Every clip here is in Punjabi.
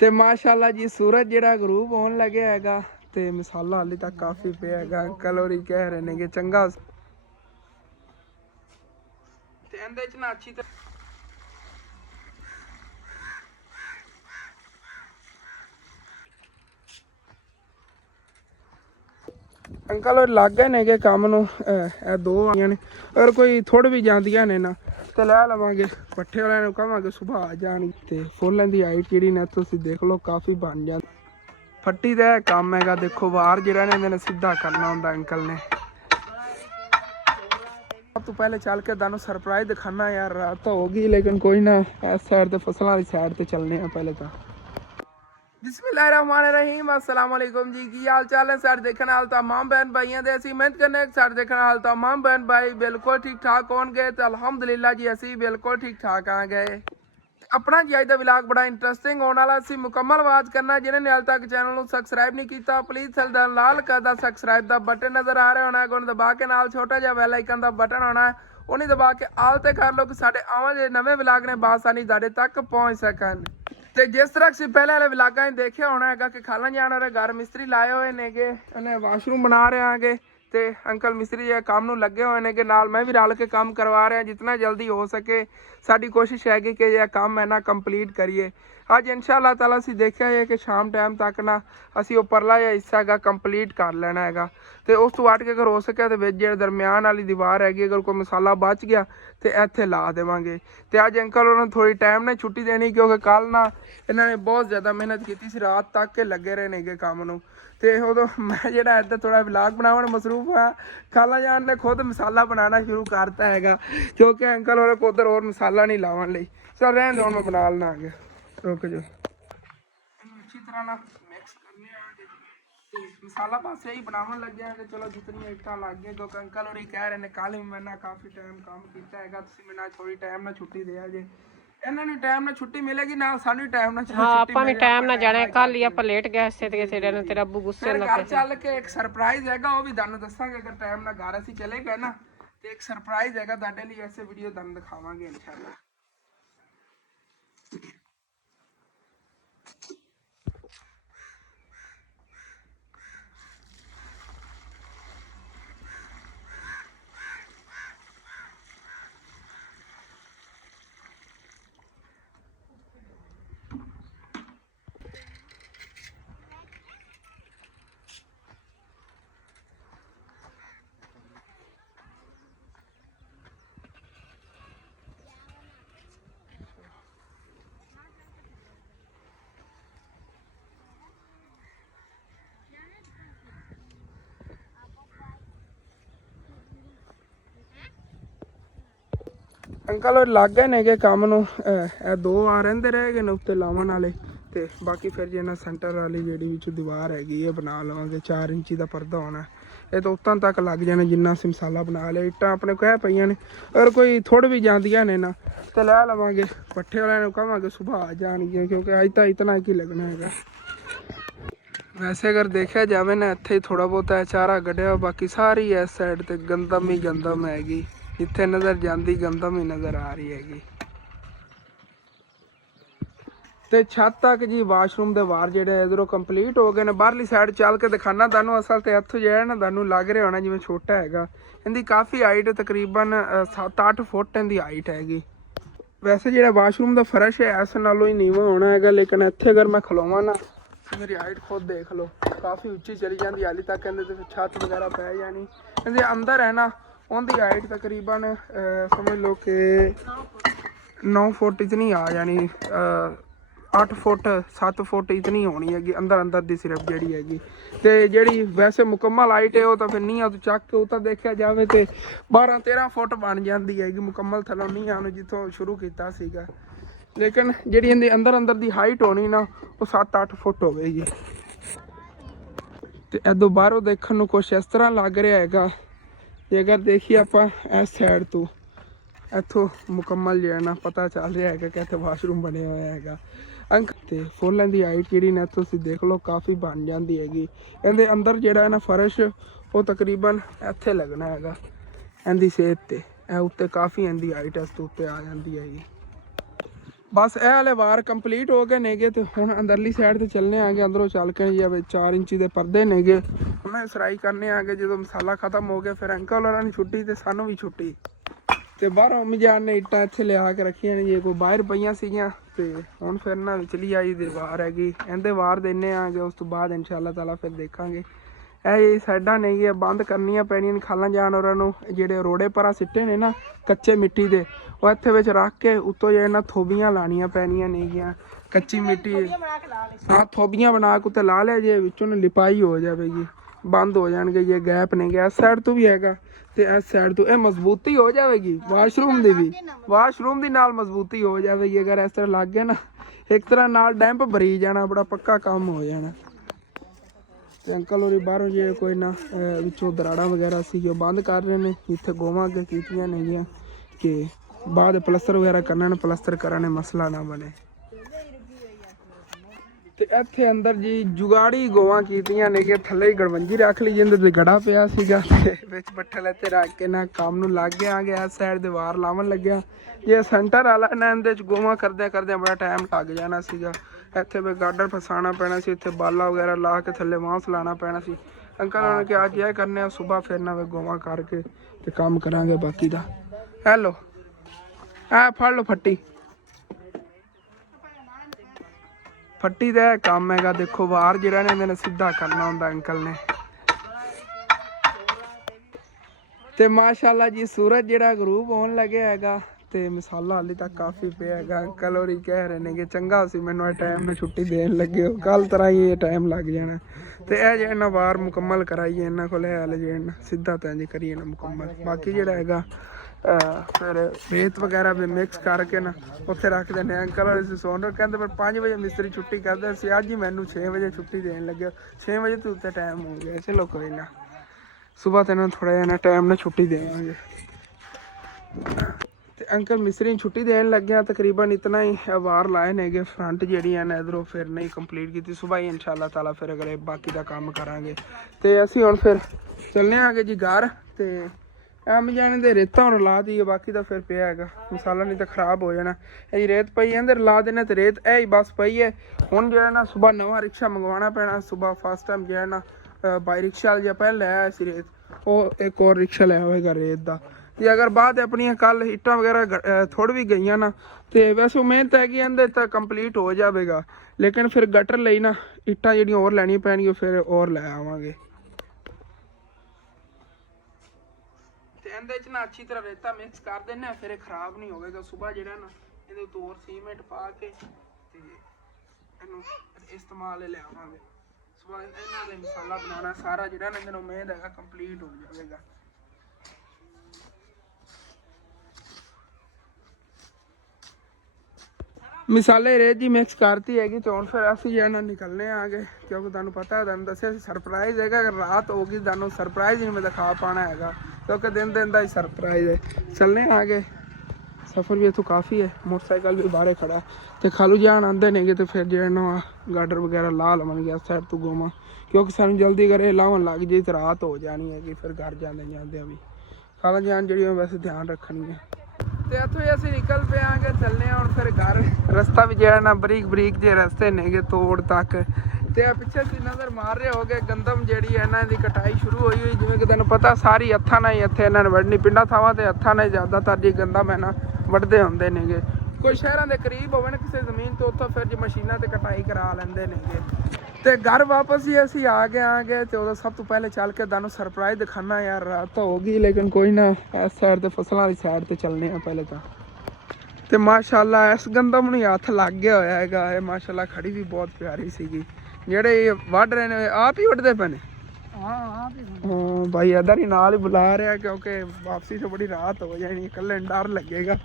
ਤੇ ਮਾਸ਼ਾਅੱਲਾ ਜੀ सूरज ਜਿਹੜਾ ਗਰੂਬ ਹੋਣ ਲੱਗਿਆ ਹੈਗਾ ਤੇ ਮਸਾਲਾ ਹਾਲੇ ਤੱਕ ਕਾਫੀ ਪਿਆ ਹੈਗਾ। ਅੰਕਲ ਹੋਰੀ ਕਹਿ ਰਹੇ ਨੇ ਕਿ ਚੰਗਾ ਤੇ ਇਹਦੇ ਚ ਨਾ ਅੱਛੀ ਤਰ੍ਹਾਂ अंकल और लग गए ने के काम नूं दो आईयां ने अगर कोई थोड़ भी जांदियां ने ना तो लै लवांगे पट्ठे वाले नूं कहांगे सुबह आ जाण ते फुल्लां दी हाइट जिहड़ी ने तुसीं देख लो काफ़ी बन जांदी। फट्टी दा काम हैगा देखो वार जिहड़ा ने इन्हां ने सीधा करना हुंदा अंकल ने। सब तो पहले चल के तुहानूं सरप्राइज दिखाना यार, रात तो होगी लेकिन कोई ना इस साइड ते फसलां वाली साइड ते चलने हैं पहले तो। बिस्मिल्लाहिर्रहमानिर्रहीम अस्सलाम वालेकुम जी, की हाल चाल है सारे देखने वाले तमाम बहन भाइयों दे असीं उम्मीद करने सारे देखने वाले तमाम बहन भाई बिल्कुल ठीक ठाक होणगे ते अल्हम्दुलिल्लाह जी असीं बिल्कुल ठीक ठाक आ गए। अपना जी अज दा व्लॉग बड़ा इंटरस्टिंग होने वाला असीं मुकम्मल आवाज़ करना जिन्हें हाल तक चैनल नूं सबसक्राइब नहीं किया प्लीज़ थल्ले लाल करदा सबसक्राइब दा बटन नज़र आ रहा होना है उन्हें दबा के नाल छोटा जिहा बैल आइकन दा बटन होना है उन्हें दबा के आल ते कर लो कि साडे आवन दे नवे व्लॉग ने बासानी तुहाडे तक पहुँच सकन। ਤੇ ਜਿਸ ਤਰ੍ਹਾਂ ਅਸੀਂ ਪਹਿਲੇ ਵਾਲੇ ਵਲਾਗਾਂ 'ਚ ਦੇਖਿਆ ਹੋਣਾ ਹੈਗਾ ਕਿ ਖਾਲਾ ਜਾਨ ਉਹਦੇ ਘਰ ਮਿਸਤਰੀ ਲਾਏ ਹੋਏ ਨੇਗੇ, ਉਹਨੇ ਵਾਸ਼ਰੂਮ ਬਣਾ ਰਹੇ ਹੈਗੇ ਤੇ ਅੰਕਲ ਮਿਸਤਰੀ ਇਹ ਕੰਮ ਨੂੰ ਲੱਗੇ ਹੋਏ ਨੇਗੇ, ਨਾਲ ਮੈਂ ਵੀ ਰਲ ਕੇ ਕੰਮ ਕਰਵਾ ਰਿਹਾ ਜਿੰਨਾ ਜਲਦੀ ਹੋ ਸਕੇ। ਸਾਡੀ ਕੋਸ਼ਿਸ਼ ਹੈਗੀ ਕਿ ਇਹ ਕੰਮ ਹੈ ਨਾ ਕੰਪਲੀਟ ਕਰੀਏ। ਅੱਜ ਇਨਸ਼ਾਅੱਲਾ ਤਾਲਾ ਅਸੀਂ ਦੇਖਿਆ ਹੈ ਕਿ ਸ਼ਾਮ ਟਾਈਮ ਤੱਕ ਨਾ ਅਸੀਂ ਉੱਪਰਲਾ ਜਿਹਾ ਹਿੱਸਾ ਹੈਗਾ ਕੰਪਲੀਟ ਕਰ ਲੈਣਾ ਹੈਗਾ ਤੇ ਉਸ ਤੋਂ ਵੱਧ ਕੇ ਅਗਰ ਹੋ ਸਕਿਆ ਤੇ ਵਿੱਚ ਜਿਹੜੇ ਦਰਮਿਆਨ ਵਾਲੀ ਦੀਵਾਰ ਹੈਗੀ ਅਗਰ ਕੋਈ ਮਸਾਲਾ ਬਚ ਗਿਆ ਤੇ ਇੱਥੇ ਲਾ ਦੇਵਾਂਗੇ। ਤੇ ਅੱਜ ਅੰਕਲ ਉਹਨਾਂ ਨੂੰ ਥੋੜੀ ਟਾਈਮ ਨਾਲ ਛੁੱਟੀ ਦੇਣੀ ਕਿਉਂਕਿ ਕੱਲ ਨਾ ਇਹਨਾਂ ਨੇ ਬਹੁਤ ਜ਼ਿਆਦਾ ਮਿਹਨਤ ਕੀਤੀ ਸੀ, ਰਾਤ ਤੱਕ ਕੇ ਲੱਗੇ ਰਹੇ ਨੇਗੇ ਕੰਮ ਨੂੰ। ਤੇ ਉਦੋਂ ਮੈਂ ਜਿਹੜਾ ਇੱਧਰ ਥੋੜਾ ਵਲੌਗ ਬਣਾਉਣ ਮਸਰੂਫ ਹਾਂ। ਖਾਲਾ ਜਾਨ ਨੇ ਖੁਦ ਮਸਾਲਾ ਬਣਾਉਣਾ ਸ਼ੁਰੂ ਕਰਤਾ ਹੈਗਾ ਕਿਉਂਕਿ ਅੰਕਲ ਹੋਰੇ ਕੋ ਉਧਰ ਹੋਰ ਮਸਾਲਾ ਨਹੀਂ ਲਾਉਣ ਲਈ। ਚਲ ਰਹਿਣ ਦਿਓ, ਹੁਣ ਮੈਂ ਬਣਾ ਲੈਣਾ ਆ ਗਿਆ। रुक जाओ, अच्छी तरह ना मिक्स करने आगे मसाला बस यही बनावन लग गया कि चलो जितनी इट्टा लग गई क्योंकि अंकल और कह रहे हैं कल भी मैंने काफ़ी टाइम काम किया है तुसीं मैंने थोड़ी टाइम ना छुट्टी दिया जे ਇਹਨਾਂ ਨੂੰ ਟਾਈਮ ਨਾਲ ਛੁੱਟੀ ਮਿਲੇਗੀ ਨਾ ਸਾਨੂੰ ਟਾਈਮ ਨਾਲ ਛੁੱਟੀ। ਹਾਂ ਆਪਾਂ ਵੀ ਟਾਈਮ ਨਾਲ ਜਾਣਾ, ਕੱਲ ਹੀ ਆਪਾਂ ਲੇਟ ਗਏ ਸੀ ਤੇ ਤੇਰੇ ਨਾਲ ਤੇਰਾ ਅੱਬੂ ਗੁੱਸੇ ਨਾਲ ਘਰ ਚੱਲ ਕੇ ਇੱਕ ਸਰਪ੍ਰਾਈਜ਼ ਹੈਗਾ ਉਹ ਵੀ ਤੁਹਾਨੂੰ ਦੱਸਾਂਗੇ ਅਗਰ ਟਾਈਮ ਨਾਲ ਘਰ ਅਸੀਂ ਚਲੇ ਗਏ ਨਾ ਤੇ ਇੱਕ ਸਰਪ੍ਰਾਈਜ਼ ਹੈਗਾ ਤੁਹਾਡੇ ਲਈ, ਐਸੇ ਵੀਡੀਓ ਤੁਹਾਨੂੰ ਦਿਖਾਵਾਂਗੇ ਇਨਸ਼ਾਅੱਲਾ। अंकल और लग गए ने के काम नूं दो आ रहिंदे रह गए ने उत्ते लावन वाले ते बाकी फिर जे ना सेंटर वाली जिहड़ी विच दीवार हैगी ये बना लवांगे। 4 इंची दा पर्दा होना ये तो उत्तां तक लग जाने जिन्ना असीं मसाला बना लिया। इट्टां अपने कह पईयां ने अगर कोई थोड़ भी जांदियां ने ना तो लै लवांगे पट्ठे वाले नूं कहांगे सुबह आ जाणगियां क्योंकि अज तां इतना की लगना हैगा। वैसे अगर देखा जाए ना इत्थे थोड़ा बहुत चारा कढ़िया बाकी सारी इस साइड ते गंदम ही गंदम हैगी, जिथे नज़र जाती गंदम ही नज़र आ रही हैगी। ते छत तक जी वाशरूम के वार जेडे इधरों कंप्लीट हो गए ने। बाहरली साइड चल के दिखाना तुहानूं असल ते इत्थों जो है ना तुहानूं लग रहा होना जिवें छोटा हैगा, इहदी काफ़ी हाइट तकरीबन 7-8 फुट इहदी हाइट हैगी। वैसे जो वाशरूम का फर्श है इस नालों ही नीवा होना है लेकिन इत्थे अगर मैं खलोवां ना तो मेरी हाइट खुद देख लो काफ़ी उच्ची चली जाती हाली तक कहते तो छत वगैरह पै जानी। इहदे अंदर है ना उनकी हाइट तकरीबन समझ लो कि 9 फुट इतनी आ जानी, 8 फुट 7 फुट इतनी होनी हैगी अंदर अंदर दी सिर्फ जिहड़ी हैगी। ते जिहड़ी वैसे मुकम्मल हाइट है वो तो फिर नीहां तो चक के उतां देखा जाए तो 12-13 फुट बन जाती हैगी मुकम्मल थल्लों नीहां नूं जिथों शुरू कीता सीगा। लेकिन जिहड़ी इहदी अंदर अंदर दी हाइट होनी ना वो 7-8 फुट होवेगी। ते इदों बाहरों देखण नूं कुछ इस तरह लग रहा हैगा। जे अगर देखिए आप इस साइड तो इत्थों मुकम्मल जो है ना पता चल रहा है कि इत्थे वाशरूम बने हुए हैगा। अंक ते फुल्लां दी हाइट जिहड़ी ना तुसीं देख लो काफ़ी बन जाती हैगी। इहदे अंदर जिहड़ा है ना फर्श वो तकरीबन इत्थे लगना हैगा इहदी सेहत ते उत्ते काफ़ी इहदी हाइट इस तो उत्ते आ जाती हैगी। ਬਸ ਇਹ ਵਾਲੇ ਵਾਰ ਕੰਪਲੀਟ ਹੋ ਗਏ ਨੇਗੇ ਤੇ ਹੁਣ ਅੰਦਰਲੀ ਸਾਈਡ ਤੇ ਚੱਲਨੇ ਆਗੇ। ਅੰਦਰੋਂ ਚੱਲ ਕੇ ਜਿਵੇਂ 4 ਇੰਚੀ ਦੇ ਪਰਦੇ ਨੇਗੇ ਉਹਨਾਂ ਸਰਾਈ ਕਰਨੇ ਆਗੇ। ਜਦੋਂ ਮਸਾਲਾ ਖਤਮ ਹੋ ਗਿਆ ਫਿਰ ਅੰਕਲ ਹੋਰਾਂ ਨੂੰ ਛੁੱਟੀ ਤੇ ਸਾਨੂੰ ਵੀ ਛੁੱਟੀ। ਤੇ ਬਾਹਰੋਂ ਅੰਮੀ ਜਾਨ ਨੇ ਇੱਟਾਂ ਇੱਥੇ ਲਿਆ ਕੇ ਰੱਖੀਆਂ ਨੇ ਜੀ, ਕੋਈ ਬਾਹਰ ਪਈਆਂ ਸੀਗੀਆਂ ਤੇ ਹੁਣ ਫਿਰ ਨਾ ਵਿਚਲੀ ਆਈ ਦੀ ਵਾਰ ਹੈਗੀ, ਇਹਦੇ ਵਾਰ ਦਿੰਨੇ ਆਗੇ। ਉਸ ਤੋਂ ਬਾਅਦ ਇਨਸ਼ਾਅੱਲਾ ਤਾਲਾ ਫਿਰ ਦੇਖਾਂਗੇ। ਇਹ ਸਾਈਡਾਂ ਨਹੀਂ ਬੰਦ ਕਰਨੀਆਂ ਪੈਣੀਆਂ ਨੇ ਖਾਲਾਂ ਜਾਨਵਰਾਂ ਨੂੰ। ਜਿਹੜੇ ਰੋੜੇ ਪਰਾਂ ਸਿੱਟੇ ਨੇ ਨਾ ਕੱਚੇ ਮਿੱਟੀ ਦੇ, ਉਹ ਇੱਥੇ ਵਿੱਚ ਰੱਖ ਕੇ ਉੱਤੋਂ ਜਿਹੜੇ ਨਾ ਥੋਬੀਆਂ ਲਾਣੀਆਂ ਪੈਣੀਆਂ ਨੇਗੀਆਂ। ਕੱਚੀ ਮਿੱਟੀ ਹਾਂ ਥੋਬੀਆਂ ਬਣਾ ਕੇ ਉੱਤੇ ਲਾ ਲਿਆ ਜੇ, ਵਿੱਚੋਂ ਲਿਪਾਈ ਹੋ ਜਾਵੇਗੀ, ਬੰਦ ਹੋ ਜਾਣਗੇ। ਇਹ ਗੈਪ ਨਹੀਂ ਗਿਆ, ਇਸ ਸਾਈਡ ਤੋਂ ਵੀ ਹੈਗਾ ਤੇ ਇਸ ਸਾਈਡ ਤੋਂ ਇਹ ਮਜ਼ਬੂਤੀ ਹੋ ਜਾਵੇਗੀ। ਵਾਸ਼ਰੂਮ ਦੀ ਵੀ, ਵਾਸ਼ਰੂਮ ਦੀ ਨਾਲ ਮਜ਼ਬੂਤੀ ਹੋ ਜਾਵੇਗੀ। ਅਗਰ ਇਸ ਤਰ੍ਹਾਂ ਲੱਗ ਗਿਆ ਨਾ ਇੱਕ ਤਰ੍ਹਾਂ ਨਾਲ ਡੈਂਪ ਭਰੀ ਜਾਣਾ, ਬੜਾ ਪੱਕਾ ਕੰਮ ਹੋ ਜਾਣਾ। ਤੇ ਅੰਕਲ ਹੋਰੀ ਬਾਹਰੋਂ ਜੇ ਕੋਈ ਨਾ ਵਿੱਚੋਂ ਦਰਾੜਾਂ ਵਗੈਰਾ ਸੀ ਉਹ ਬੰਦ ਕਰ ਰਹੇ ਨੇ। ਇੱਥੇ ਗੋਵਾਂ ਅੱਗੇ ਕੀਤੀਆਂ ਨੇਗੀਆਂ ਕਿ ਬਾਅਦ ਪਲਸਤਰ ਵਗੈਰਾ ਕਰਨਾ, ਪਲਸਤਰ ਕਰਨ ਮਸਲਾ ਨਾ ਬਣੇ। ਤੇ ਇੱਥੇ ਅੰਦਰ ਜੀ ਜੁਗਾੜੀ ਗੋਵਾਂ ਕੀਤੀਆਂ ਨੇ ਕਿ ਥੱਲੇ ਹੀ ਗੜਵੰਜੀ ਰੱਖ ਲਈ ਜਿੰਦੇ ਤੇ ਗੜਾ ਪਿਆ ਸੀਗਾ ਤੇ ਵਿੱਚ ਬੱਠਲ ਇੱਥੇ ਰੱਖ ਕੇ ਨਾ ਕੰਮ ਨੂੰ ਲੱਗ ਗਿਆ। ਇਸ ਸਾਈਡ ਦੇ ਵਾਰ ਲਾਵਣ ਲੱਗਿਆ। ਜੇ ਸੈਂਟਰ ਵਾਲਾ ਨਾ ਇਹਦੇ ਚ ਗੋਵਾਂ ਕਰਦਿਆਂ ਬੜਾ ਟਾਈਮ ਲੱਗ ਜਾਣਾ ਸੀਗਾ। ਇੱਥੇ ਵੀ ਗਾਡਰ ਫਸਾਉਣਾ ਪੈਣਾ ਸੀ, ਇੱਥੇ ਬਾਲਾ ਵਗੈਰਾ ਲਾ ਕੇ ਥੱਲੇ ਵਾਂਸ ਲਾਉਣਾ ਪੈਣਾ ਸੀ। ਅੰਕਲ ਨੇ ਕਿਹਾ ਅੱਜ ਇਹ ਕਰਨੇ ਆ, ਸੁਬਾਹ ਫਿਰ ਨਾ ਗੋਵਾਂ ਕਰਕੇ ਤੇ ਕੰਮ ਕਰਾਂਗੇ ਬਾਕੀ ਦਾ। ਹੈਲੋ ਐ ਫੜ ਲਓ ਫੱਟੀ, ਫੱਟੀ ਦਾ ਇਹ ਕੰਮ ਹੈਗਾ। ਦੇਖੋ ਵਾਰ ਜਿਹੜਾ ਨੇ ਇਹਨੇ ਸਿੱਧਾ ਕਰਨਾ ਹੁੰਦਾ ਅੰਕਲ ਨੇ। ਤੇ ਮਾਸ਼ਾਅੱਲਾ ਜੀ ਸੂਰਜ ਜਿਹੜਾ ਗਰੂਬ ਹੋਣ ਲੱਗਿਆ ਹੈਗਾ ਤੇ ਮਸਾਲਾ ਹਾਲੇ ਤੱਕ ਕਾਫੀ ਪਿਆ ਹੈਗਾ। ਅੰਕਲ ਹੋਰੀ ਕਹਿ ਰਹੇ ਨੇ ਕਿ ਚੰਗਾ ਸੀ ਮੈਨੂੰ ਇਹ ਟਾਈਮ ਨਾਲ ਛੁੱਟੀ ਦੇਣ ਲੱਗੇ ਹੋ, ਕੱਲ ਤਰ੍ਹਾਂ ਹੀ ਇਹ ਟਾਈਮ ਲੱਗ ਜਾਣਾ। ਤੇ ਇਹ ਜਿਹੜਾ ਨਾ ਵਾਰ ਮੁਕੰਮਲ ਕਰਾਈਏ ਇਹਨਾਂ ਕੋਲ ਹਾਲੇ ਜਿਹੜਾ ਸਿੱਧਾ ਤਾਂ ਇੰਜ ਕਰੀਏ ਨਾ ਮੁਕੰਮਲ। ਬਾਕੀ ਜਿਹੜਾ ਹੈਗਾ ਫਿਰ ਰੇਤ ਵਗੈਰਾ ਵੀ ਮਿਕਸ ਕਰਕੇ ਨਾ ਉੱਥੇ ਰੱਖ ਦਿੰਦੇ। ਅੰਕਲ ਹੋਰੀ ਸੌਣ ਕਹਿੰਦੇ ਪਰ 5 ਵਜੇ ਮਿਸਤਰੀ ਛੁੱਟੀ ਕਰਦੇ ਸੀ, ਅੱਜ ਹੀ ਮੈਨੂੰ 6 ਵਜੇ ਛੁੱਟੀ ਦੇਣ ਲੱਗੇ। 6 ਵਜੇ ਤੋਂ ਉੱਤੇ ਟਾਈਮ ਹੋ ਗਿਆ। ਚਲੋ ਕੋਈ ਨਾ, ਸੁਬਾਹ ਤੈਨੂੰ ਥੋੜ੍ਹਾ ਜਿਹਾ ਨਾ ਟਾਈਮ ਨਾਲ ਛੁੱਟੀ ਦੇਵਾਂਗੇ। ਤੇ ਅੰਕਲ ਮਿਸਤਰੀ ਨੂੰ ਛੁੱਟੀ ਦੇਣ ਲੱਗਿਆ। ਤਕਰੀਬਨ ਇਤਨਾ ਹੀ ਵਾਰ ਲਾਏ ਨੇਗੇ। ਫਰੰਟ ਜਿਹੜੀਆਂ ਨੇ ਇਧਰੋਂ ਫਿਰ ਨਹੀਂ ਕੰਪਲੀਟ ਕੀਤੀ। ਸੁਬਾਹ ਹੀ ਇਨਸ਼ਾਅੱਲਾ ਤਾਲਾ ਫਿਰ ਅਗਲੇ ਬਾਕੀ ਦਾ ਕੰਮ ਕਰਾਂਗੇ। ਤੇ ਅਸੀਂ ਹੁਣ ਫਿਰ ਚੱਲਨੇ ਆਗੇ ਜੀ ਘਰ। ਤੇ ਐਮ ਜਾਣੇ ਦੇ ਰੇਤਾਂ ਹੁਣ ਲਾ ਦਈਏ, ਬਾਕੀ ਦਾ ਫਿਰ ਪਿਆ ਹੈਗਾ ਮਸਾਲਾ, ਨਹੀਂ ਤਾਂ ਖਰਾਬ ਹੋ ਜਾਣਾ। ਇਹ ਰੇਤ ਪਈ ਹੈ ਅੰਦਰ ਲਾ ਦੇਣਾ ਤੇ ਰੇਤ ਇਹ ਹੀ ਬਸ ਪਈ ਹੈ। ਹੁਣ ਜਿਹੜਾ ਨਾ ਸੁਬਾਹ ਨਵਾਂ ਰਿਕਸ਼ਾ ਮੰਗਵਾਉਣਾ ਪੈਣਾ। ਸੁਬਾਹ ਫਸਟ ਟਾਈਮ ਜਿਹੜਾ ਨਾ ਬਾਈ ਰਿਕਸ਼ਾ ਜਾਂ ਪਹਿਲਾਂ ਆਇਆ ਸੀ ਰੇਤ, ਉਹ ਇੱਕ ਹੋਰ ਰਿਕਸ਼ਾ ਲਿਆ ਹੋਏਗਾ ਰੇਤ ਦਾ। ਤੇ ਅਗਰ ਬਾਅਦ ਆਪਣੀਆਂ ਕੱਲ ਇੱਟਾਂ ਵਗੈਰਾ ਥੋੜ੍ਹ ਵੀ ਗਈਆਂ ਨਾ ਤੇ ਵੈਸੇ ਮਿਹਨਤ ਹੈਗੀ ਇਹਦੇ ਤਾਂ ਕੰਪਲੀਟ ਹੋ ਜਾਵੇਗਾ। ਲੇਕਿਨ ਫਿਰ ਗਟਰ ਲਈ ਨਾ ਇੱਟਾਂ ਜਿਹੜੀਆਂ ਹੋਰ ਲੈਣੀਆਂ ਪੈਣਗੀਆਂ, ਫਿਰ ਹੋਰ ਲੈ ਆਵਾਂਗੇ। ਤੇ ਇਹਦੇ ਚ ਨਾ ਅੱਛੀ ਤਰ੍ਹਾਂ ਰੇਤਾ ਮਿਕਸ ਕਰ ਦਿੰਦੇ, ਫਿਰ ਇਹ ਖਰਾਬ ਨਹੀਂ ਹੋਵੇਗਾ। ਸੁਬਾਹ ਜਿਹੜਾ ਨਾ ਇਹਦੇ ਉੱਤੇ ਹੋਰ ਸੀਮੈਂਟ ਪਾ ਕੇ ਤੇ ਇਹਨੂੰ ਇਸਤੇਮਾਲ ਲਿਆਵਾਂਗੇ। ਸੁਬਾਹ ਇਹਨਾਂ ਦੇ ਮਸਾਲਾ ਬਣਾਉਣਾ ਸਾਰਾ ਜਿਹੜਾ ਨਾ ਮੈਨੂੰ ਉਮੀਦ ਹੈਗਾ ਕੰਪਲੀਟ ਹੋ ਜਾਵੇਗਾ। ਮਸਾਲੇ ਰੇਤ ਜੀ ਮਿਕਸ ਕਰਤੀ ਹੈਗੀ ਤੇ ਹੁਣ ਫਿਰ ਅਸੀਂ ਜਿਹੜਾ ਨਿਕਲਨੇ ਆਗੇ, ਕਿਉਂਕਿ ਤੁਹਾਨੂੰ ਪਤਾ ਤੁਹਾਨੂੰ ਦੱਸਿਆ ਸੀ ਸਰਪ੍ਰਾਈਜ਼ ਹੈਗਾ। ਅਗਰ ਰਾਤ ਹੋ ਗਈ ਤੁਹਾਨੂੰ ਸਰਪ੍ਰਾਈਜ਼ ਨਹੀਂ ਮੈਂ ਦਿਖਾ ਪਾਉਣਾ ਹੈਗਾ, ਕਿਉਂਕਿ ਦਿਨ ਦਾ ਹੀ ਸਰਪ੍ਰਾਈਜ਼ ਹੈ। ਚੱਲਨੇ ਆਗੇ, ਸਫ਼ਰ ਵੀ ਇੱਥੋਂ ਕਾਫੀ ਹੈ। ਮੋਟਰਸਾਈਕਲ ਵੀ ਬਾਹਰ ਖੜਾ ਤੇ ਖਾਲੂ ਜਾਨ ਆਉਂਦੇ ਨੇਗੇ ਤੇ ਫਿਰ ਜਿਹੜਾ ਨਾ ਗਾਡਰ ਵਗੈਰਾ ਲਾ ਲਵਾਂਗੇ ਇਸ ਸਾਈਡ ਤੋਂ ਗੋਵਾਂ, ਕਿਉਂਕਿ ਸਾਨੂੰ ਜਲਦੀ ਕਰੇ ਲਾਵਣ ਲੱਗ ਜੇ ਤੇ ਰਾਤ ਹੋ ਜਾਣੀ ਹੈਗੀ। ਫਿਰ ਘਰ ਜਾਂਦੇ ਵੀ ਖਾਲਾ ਜਾਨ ਜਿਹੜੀ ਵੈਸੇ ਧਿਆਨ ਰੱਖਣੀ ਹੈ। ਤੇ ਇੱਥੋਂ ਹੀ ਅਸੀਂ ਨਿਕਲ ਪਿਆਂਗੇ, ਚੱਲਨੇ ਹੁਣ ਫਿਰ ਘਰ। ਰਸਤਾ ਵੀ ਜਿਹੜਾ ਨਾ ਬਰੀਕ ਜੇ ਰਸਤੇ ਨੇਗੇ ਤੋੜ ਤੱਕ। ਤੇ ਆ ਪਿੱਛੇ ਅਸੀਂ ਨਜ਼ਰ ਮਾਰ ਰਹੇ ਹੋਗੇ ਗੰਦਮ ਜਿਹੜੀ ਹੈ ਇਹਨਾਂ ਦੀ ਕਟਾਈ ਸ਼ੁਰੂ ਹੋਈ ਜਿਵੇਂ ਕਿ ਤੈਨੂੰ ਪਤਾ ਸਾਰੀ ਹੱਥਾਂ ਨਾਲ ਹੀ ਇੱਥੇ ਇਹਨਾਂ ਨੇ ਵੱਢਣੀ। ਪਿੰਡਾਂ ਥਾਵਾਂ ਤੇ ਹੱਥਾਂ ਨਾਲ ਜ਼ਿਆਦਾਤਰ ਜੀ ਗੰਦਮ ਹੈ ਨਾ ਵੱਢਦੇ ਹੁੰਦੇ ਨੇਗੇ। ਕੋਈ ਸ਼ਹਿਰਾਂ ਦੇ ਕਰੀਬ ਹੋਵੇ ਨਾ ਕਿਸੇ ਜ਼ਮੀਨ ਤੋਂ, ਉੱਥੋਂ ਫਿਰ ਜੀ ਮਸ਼ੀਨਾਂ ਤੇ ਕਟਾਈ ਕਰਾ ਲੈਂਦੇ ਨੇਗੇ। ਤੇ ਘਰ ਵਾਪਸ ਹੀ ਅਸੀਂ ਆ ਗਏ ਤੇ ਉਦੋਂ ਸਭ ਤੋਂ ਪਹਿਲੇ ਚੱਲ ਕੇ ਤੁਹਾਨੂੰ ਸਰਪ੍ਰਾਈਜ਼ ਦਿਖਾਣਾ। ਯਾਰ ਰਾਤ ਤਾਂ ਹੋ ਗਈ ਲੇਕਿਨ ਕੋਈ ਨਾ, ਇਸ ਸਾਈਡ ਤੇ ਫਸਲਾਂ ਵਾਲੀ ਸਾਈਡ ਤੇ ਚੱਲਨੇ ਆ ਪਹਿਲੇ ਤਾਂ। ਤੇ ਮਾਸ਼ਾਅੱਲਾ ਇਸ ਗੰਦਮ ਨੂੰ ਹੱਥ ਲੱਗ ਗਿਆ ਹੋਇਆ ਹੈਗਾ। ਇਹ ਮਾਸ਼ਾਅੱਲਾ ਖੜੀ ਵੀ ਬਹੁਤ ਪਿਆਰੀ ਸੀਗੀ। ਜਿਹੜੇ ਵੱਢ ਰਹੇ ਨੇ ਆਪ ਹੀ ਵੱਢਦੇ ਪਏ ਨੇ। ਹਾਂ ਭਾਈ ਇੱਧਰ ਹੀ ਨਾਲ ਹੀ ਬੁਲਾ ਰਿਹਾ, ਕਿਉਂਕਿ ਵਾਪਸੀ ਤੋਂ ਬੜੀ ਰਾਤ ਹੋ ਜਾਣੀ, ਇਕੱਲੇ ਡਰ ਲੱਗੇਗਾ।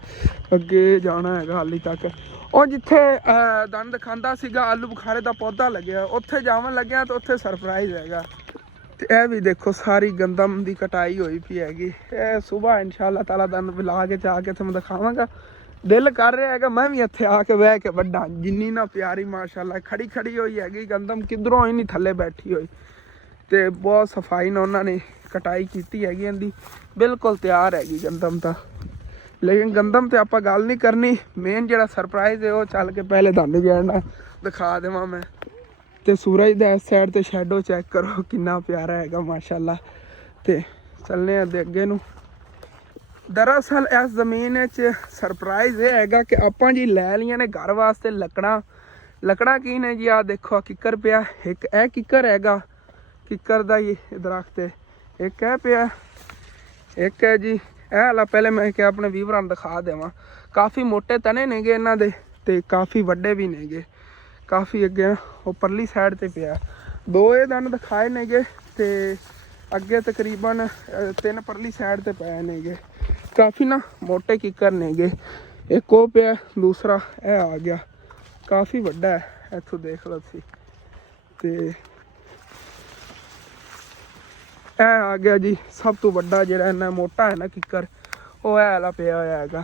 ਅੱਗੇ ਜਾਣਾ ਹੈਗਾ ਹਾਲੀ ਤੱਕ। ਉਹ ਜਿੱਥੇ ਦੰਦ ਖਾਂਦਾ ਸੀਗਾ ਆਲੂ ਬੁਖਾਰੇ ਦਾ ਪੌਦਾ ਲੱਗਿਆ, ਉੱਥੇ ਜਾਵਣ ਲੱਗਿਆ ਤਾਂ ਉੱਥੇ ਸਰਪ੍ਰਾਈਜ਼ ਹੈਗਾ। ਤੇ ਇਹ ਵੀ ਦੇਖੋ ਸਾਰੀ ਗੰਦਮ ਦੀ ਕਟਾਈ ਹੋਈ ਪਈ ਹੈਗੀ। ਇਹ ਸੁਬਾਹ ਇਨਸ਼ਾਅੱਲਾ ਤਾਲਾ ਦੰਦ ਬੁਲਾ ਕੇ ਜਾ ਕੇ ਤੁਹਾਨੂੰ ਦਿਖਾਵਾਂਗਾ। ਦਿਲ ਕਰ ਰਿਹਾ ਹੈਗਾ ਮੈਂ ਵੀ ਇੱਥੇ ਆ ਕੇ ਬਹਿ ਕੇ ਵੱਢਾਂ। ਜਿੰਨੀ ਨਾ ਪਿਆਰੀ ਮਾਸ਼ਾਅੱਲਾ ਖੜੀ ਹੋਈ ਹੈਗੀ ਗੰਦਮ, ਕਿੱਧਰੋਂ ਹੀ ਨਹੀਂ ਥੱਲੇ ਬੈਠੀ ਹੋਈ। ਤੇ ਬਹੁਤ ਸਫਾਈ ਨਾਲ ਉਹਨਾਂ ਨੇ ਕਟਾਈ ਕੀਤੀ ਹੈਗੀ, ਇਹਦੀ ਬਿਲਕੁਲ ਤਿਆਰ ਹੈਗੀ ਗੰਦਮ ਤਾਂ। ਲੇਕਿਨ ਗੰਦਮ ਤੇ ਆਪਾਂ ਗੱਲ ਨਹੀਂ ਕਰਨੀ। ਮੇਨ ਜਿਹੜਾ ਸਰਪ੍ਰਾਈਜ਼ ਹੈ ਉਹ ਚੱਲ ਕੇ ਪਹਿਲੇ ਤੁਹਾਨੂੰ ਜਿਹੜਾ ਦਿਖਾ ਦੇਵਾਂ ਮੈਂ। ਤੇ ਸੂਰਜ ਦਾ ਇਸ ਸਾਈਡ ਤੇ ਸ਼ੈਡੋ ਚੈੱਕ ਕਰੋ ਕਿੰਨਾ ਪਿਆਰਾ ਹੈਗਾ ਮਾਸ਼ਾਅੱਲਾ। ਤੇ ਚੱਲਨੇ ਆ ਦੇ ਅੱਗੇ ਨੂੰ। ਦਰਅਸਲ ਇਸ ਜ਼ਮੀਨ ਵਿੱਚ ਸਰਪ੍ਰਾਈਜ਼ ਇਹ ਹੈਗਾ ਕਿ ਆਪਾਂ ਜੀ ਲੈ ਲਈਆਂ ਨੇ ਘਰ ਵਾਸਤੇ ਲੱਕੜਾਂ ਕੀ ਨੇ ਜੀ। ਆਹ ਦੇਖੋ ਕਿੱਕਰ ਪਿਆ, ਇੱਕ ਇਹ ਕਿੱਕਰ ਹੈਗਾ, ਕਿੱਕਰ ਦਾ ਹੀ ਦਰਖਤ ਹੈ। ਇੱਕ ਇਹ ਪਿਆ, ਇੱਕ ਹੈ ਜੀ ਇਹ ਵਾਲਾ। ਪਹਿਲੇ ਮੈਂ ਕਿਹਾ ਆਪਣੇ ਵੀਵਰਾਂ ਨੂੰ ਦਿਖਾ ਦੇਵਾਂ। ਕਾਫੀ ਮੋਟੇ ਤਣੇ ਨੇਗੇ ਇਹਨਾਂ ਦੇ ਤੇ ਕਾਫੀ ਵੱਡੇ ਵੀ ਨੇਗੇ। ਕਾਫੀ ਅੱਗੇ ਉਹ ਪਰਲੀ ਸਾਈਡ ਤੇ ਪਿਆ। ਦੋ ਇਹ ਦਨ ਦਿਖਾਏ ਨੇਗੇ ਤੇ ਅੱਗੇ ਤਕਰੀਬਨ 3 ਪਰਲੀ ਸਾਈਡ ਤੇ ਪਏ ਨੇਗੇ। ਕਾਫੀ ਨਾ ਮੋਟੇ ਕਿੱਕਰ ਨੇਗੇ। ਇੱਕ ਉਹ ਪਿਆ, ਦੂਸਰਾ ਇਹ ਆ ਗਿਆ, ਕਾਫੀ ਵੱਡਾ ਹੈ। ਇੱਥੋਂ ਦੇਖ ਲਓ ਤੁਸੀਂ। ਤੇ ਇਹ ਆ ਗਿਆ ਜੀ ਸਭ ਤੋਂ ਵੱਡਾ ਜਿਹੜਾ ਇੰਨਾ ਮੋਟਾ ਹੈ ਨਾ ਕਿੱਕਰ, ਉਹ ਇਹ ਵਾਲਾ ਪਿਆ ਹੋਇਆ ਹੈਗਾ।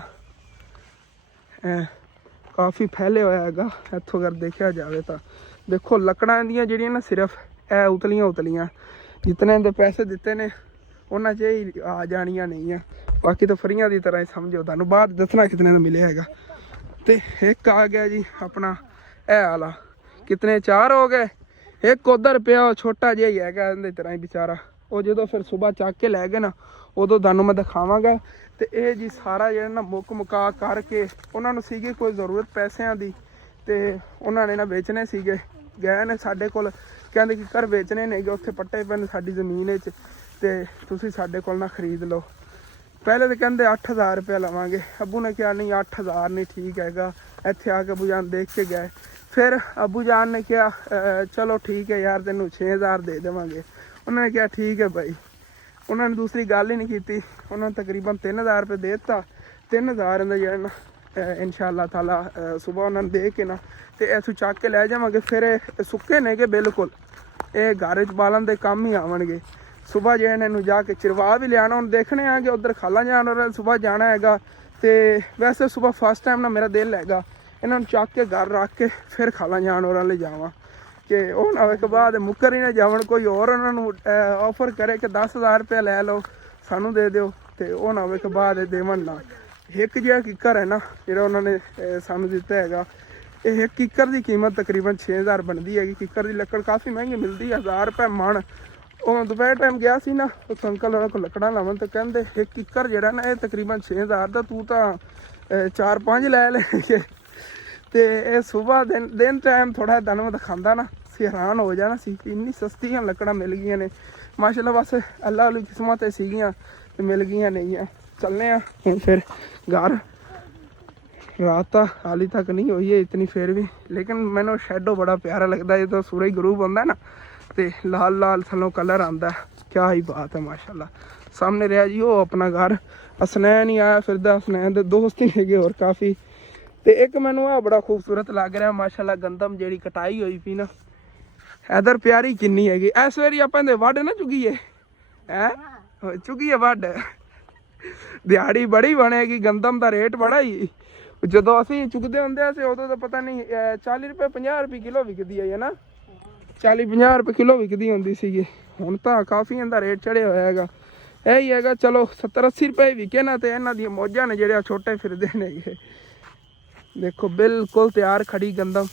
ਕਾਫੀ ਫੈਲਿਆ ਹੋਇਆ ਹੈਗਾ। ਇੱਥੋਂ ਅਗਰ ਦੇਖਿਆ ਜਾਵੇ ਤਾਂ ਦੇਖੋ ਲੱਕੜਾਂ ਦੀਆਂ ਜਿਹੜੀਆਂ ਨਾ ਸਿਰਫ ਇਹ ਉਤਲੀਆਂ ਜਿਤਨੇ ਦੇ ਪੈਸੇ ਦਿੱਤੇ ਨੇ ਉਹਨਾਂ 'ਚ ਹੀ ਆ ਜਾਣੀਆਂ ਨਹੀਂ ਆ। ਬਾਕੀ ਤਾਂ ਫਰੀਆਂ ਦੀ ਤਰ੍ਹਾਂ ਹੀ ਸਮਝੋ, ਤੁਹਾਨੂੰ ਬਾਅਦ ਦੱਸਣਾ ਕਿਤਨੇ ਦਾ ਮਿਲਿਆ ਹੈਗਾ। ਤੇ ਇੱਕ ਆ ਗਿਆ ਜੀ ਆਪਣਾ ਇਹ ਵਾਲਾ। ਕਿਤਨੇ 4 ਹੋ ਗਏ। ਇੱਕ ਉਧਰ ਪਿਆ ਉਹ ਛੋਟਾ ਜਿਹਾ ਹੀ ਹੈਗਾ ਇਹਦੇ ਤਰ੍ਹਾਂ ਹੀ ਵਿਚਾਰਾ। ਉਹ ਜਦੋਂ ਫਿਰ ਸਵੇਰ ਚੱਕ ਕੇ ਲੈ ਗਏ ਨਾ ਉਦੋਂ ਤੁਹਾਨੂੰ ਮੈਂ ਦਿਖਾਵਾਂਗਾ। ਤੇ ਇਹ ਜੀ ਸਾਰਾ ਜਿਹੜਾ ਨਾ ਮੁਕਾ ਕਰਕੇ ਉਹਨਾਂ ਨੂੰ ਸੀਗੀ ਕੋਈ ਜ਼ਰੂਰਤ ਪੈਸਿਆਂ ਦੀ ਤੇ ਉਹਨਾਂ ਨੇ ਨਾ ਵੇਚਣੇ ਸੀਗੇ। ਗਏ ਨੇ ਸਾਡੇ ਕੋਲ, ਕਹਿੰਦੇ ਕਿ ਘਰ ਵੇਚਣੇ ਨੇਗੇ, ਉੱਥੇ ਪੱਟੇ ਪੈਣ ਸਾਡੀ ਜ਼ਮੀਨ ਵਿੱਚ ਤੇ ਤੁਸੀਂ ਸਾਡੇ ਕੋਲ ਨਾ ਖਰੀਦ ਲਓ। ਪਹਿਲੇ ਤਾਂ ਕਹਿੰਦੇ 8000 ਰੁਪਇਆ ਲਵਾਂਗੇ। ਅੱਬੂ ਨੇ ਕਿਹਾ ਨਹੀਂ 8000 ਨਹੀਂ ਠੀਕ ਹੈਗਾ। ਇੱਥੇ ਆ ਕੇ ਅੱਬੂ ਜਾਨ ਦੇਖ ਕੇ ਗਏ। ਫਿਰ ਅੱਬੂ ਜਾਨ ਨੇ ਕਿਹਾ ਚਲੋ ਠੀਕ ਹੈ ਯਾਰ ਤੈਨੂੰ 6000 ਦੇ ਦੇਵਾਂਗੇ। ਉਹਨਾਂ ਨੇ ਕਿਹਾ ਠੀਕ ਹੈ ਭਾਈ। ਉਹਨਾਂ ਨੇ ਦੂਸਰੀ ਗੱਲ ਹੀ ਨਹੀਂ ਕੀਤੀ। ਉਹਨਾਂ ਨੇ ਤਕਰੀਬਨ 3000 ਰੁਪਏ ਦੇ ਦਿੱਤਾ। 3000 ਦਾ ਜਿਹੜਾ ਨਾ ਇਨਸ਼ਾਅੱਲਾ ਤਾਲਾ ਸੁਬਹ ਉਹਨਾਂ ਨੂੰ ਦੇ ਕੇ ਨਾ ਤੇ ਇੱਥੋਂ ਚੱਕ ਕੇ ਲੈ ਜਾਵਾਂਗੇ। ਫਿਰ ਇਹ ਸੁੱਕੇ ਨੇਗੇ ਬਿਲਕੁਲ, ਇਹ ਘਰ 'ਚ ਬਾਲਣ ਦੇ ਕੰਮ ਹੀ ਆਵਣਗੇ। ਸੁਬਹ ਜੇ ਇਹਨਾਂ ਨੂੰ ਜਾ ਕੇ ਚਰਵਾ ਵੀ ਲਿਆਉਣਾ। ਹੁਣ ਦੇਖਣੇ ਆ ਕਿ ਉੱਧਰ ਖਾਲਾ ਜਾਨਵਰਾਂ ਸੁਬਹ ਜਾਣਾ ਹੈਗਾ। ਤੇ ਵੈਸੇ ਸੁਬਹ ਫਸਟ ਟਾਈਮ ਨਾ ਮੇਰਾ ਦਿਲ ਹੈਗਾ ਇਹਨਾਂ ਨੂੰ ਚੱਕ ਕੇ ਘਰ ਰੱਖ ਕੇ ਫਿਰ ਖਾਲਾ ਜਾਨਵਰਾਂ ਲਈ ਜਾਵਾਂ ਕਿ ਉਹ ਨਾ ਇੱਕ ਬਾਅਦ ਮੁੱਕਰ ਹੀ ਨਾ ਜਾਵਣ। ਕੋਈ ਹੋਰ ਉਹਨਾਂ ਨੂੰ ਆਫਰ ਕਰੇ ਕਿ 10000 ਰੁਪਇਆ ਲੈ ਲਓ ਸਾਨੂੰ ਦੇ ਦਿਓ ਤੇ ਉਹ ਨਾ ਇੱਕ ਬਾਅਦ ਦੇਵਣ ਨਾ। ਇੱਕ ਜਿਹਾ ਕਿੱਕਰ ਹੈ ਨਾ ਜਿਹੜਾ ਉਹਨਾਂ ਨੇ ਸਾਨੂੰ ਦਿੱਤਾ ਹੈਗਾ। ਇਹ ਇੱਕ ਕਿੱਕਰ ਦੀ ਕੀਮਤ ਤਕਰੀਬਨ 6000 ਬਣਦੀ ਹੈਗੀ। ਕਿੱਕਰ ਦੀ ਲੱਕੜ ਕਾਫੀ ਮਹਿੰਗੀ ਮਿਲਦੀ ਹੈ, 1000 ਰੁਪਏ ਮਣ। ਉਹ ਦੁਪਹਿਰ ਟਾਈਮ ਗਿਆ ਸੀ ਨਾ ਉਸ ਅੰਕਲ ਉਹਨਾਂ ਕੋਲ ਲੱਕੜਾਂ ਲਾਵਣ ਤੇ ਕਹਿੰਦੇ ਇੱਕ ਕਿੱਕਰ ਜਿਹੜਾ ਨਾ ਇਹ ਤਕਰੀਬਨ 6000 ਦਾ, ਤੂੰ ਤਾਂ 4-5 ਲੈ ਲੈਗੇ। ਤੇ ਇਹ ਸੁਬਹ ਦਿਨ ਟਾਈਮ ਥੋੜਾ ਤੁਹਾਨੂੰ ਦਿਖਾਉਂਦਾ ਨਾ ਸੀ ਹੈਰਾਨ ਹੋ ਜਾਣਾ ਸੀ ਕਿ ਇੰਨੀ ਸਸਤੀਆਂ ਲੱਕੜਾਂ ਮਿਲ ਗਈਆਂ ਨੇ ਮਾਸ਼ਾਅੱਲਾ। ਬਸ ਅੱਲਾ ਵਾਲੀ ਕਿਸਮਤ ਤੇ ਸੀਗੀਆਂ ਤੇ ਮਿਲ ਗਈਆਂ ਨਹੀਂ ਆ। ਚੱਲਨੇ ਆ ਹੁਣ ਫਿਰ ਘਰ। ਰਾਤ ਤਾਂ ਹਾਲੀ ਤੱਕ ਨਹੀਂ ਹੋਈ ਹੈ ਇਤਨੀ ਫਿਰ ਵੀ, ਲੇਕਿਨ ਮੈਨੂੰ ਸ਼ੈਡੋ ਬੜਾ ਪਿਆਰਾ ਲੱਗਦਾ ਜਦੋਂ ਸੂਰਜ ਗਰੂਬ ਹੁੰਦਾ ਨਾ ਤੇ ਲਾਲ ਥੱਲੋਂ ਕਲਰ ਆਉਂਦਾ। ਕਿਆ ਹੀ ਬਾਤ ਹੈ ਮਾਸ਼ਾਅੱਲਾ। ਸਾਹਮਣੇ ਰਿਹਾ ਜੀ ਉਹ ਆਪਣਾ ਘਰ। ਹਸਨੈਨ ਹੀ ਆਇਆ ਫਿਰਦਾ। ਹਸਨੈਨ ਦੇ ਦੋਸਤ ਹੀ ਹੈਗੇ ਹੋਰ ਕਾਫੀ। ਤੇ ਇੱਕ ਮੈਨੂੰ ਆ ਬੜਾ ਖੂਬਸੂਰਤ ਲੱਗ ਰਿਹਾ ਮਾਸ਼ਾਅੱਲਾ ਗੰਦਮ ਜਿਹੜੀ ਕਟਾਈ ਹੋਈ ਪਈ ਨਾ। ਇਧਰ ਪਿਆਰੀ ਕਿੰਨੀ ਹੈਗੀ। ਇਸ ਵਾਰੀ ਆਪਾਂ ਇਹਦੇ ਵੱਢ ਨਾ ਚੁਗੀਏ ਚੁਗੀਏ ਵੱਢ। ਦਿਹਾੜੀ ਬੜੀ ਬਣੇਗੀ। ਗੰਦਮ ਦਾ ਰੇਟ ਬੜਾ ਹੀ। ਜਦੋਂ ਅਸੀਂ ਚੁਗਦੇ ਹੁੰਦੇ ਸੀ ਉਦੋਂ ਤਾਂ ਪਤਾ ਨਹੀਂ 40 ਰੁਪਏ 50 ਰੁਪਏ ਕਿਲੋ ਵਿਕਦੀ ਹੈ ਨਾ। 40-50 ਰੁਪਏ ਕਿਲੋ ਵਿਕਦੀ ਹੁੰਦੀ ਸੀਗੀ। ਹੁਣ ਤਾਂ ਕਾਫੀ ਇਹਦਾ ਰੇਟ ਚੜਿਆ ਹੋਇਆ ਹੈਗਾ। ਇਹੀ ਹੈਗਾ ਚਲੋ 70-80 ਰੁਪਏ ਵਿਕੇ ਨਾ ਤੇ ਇਹਨਾਂ ਦੀਆਂ ਮੌਜਾਂ ਨੇ ਜਿਹੜੇ ਛੋਟੇ ਫਿਰਦੇ ਨੇਗੇ। ਦੇਖੋ ਬਿਲਕੁਲ ਤਿਆਰ ਖੜੀ ਗੰਦਮ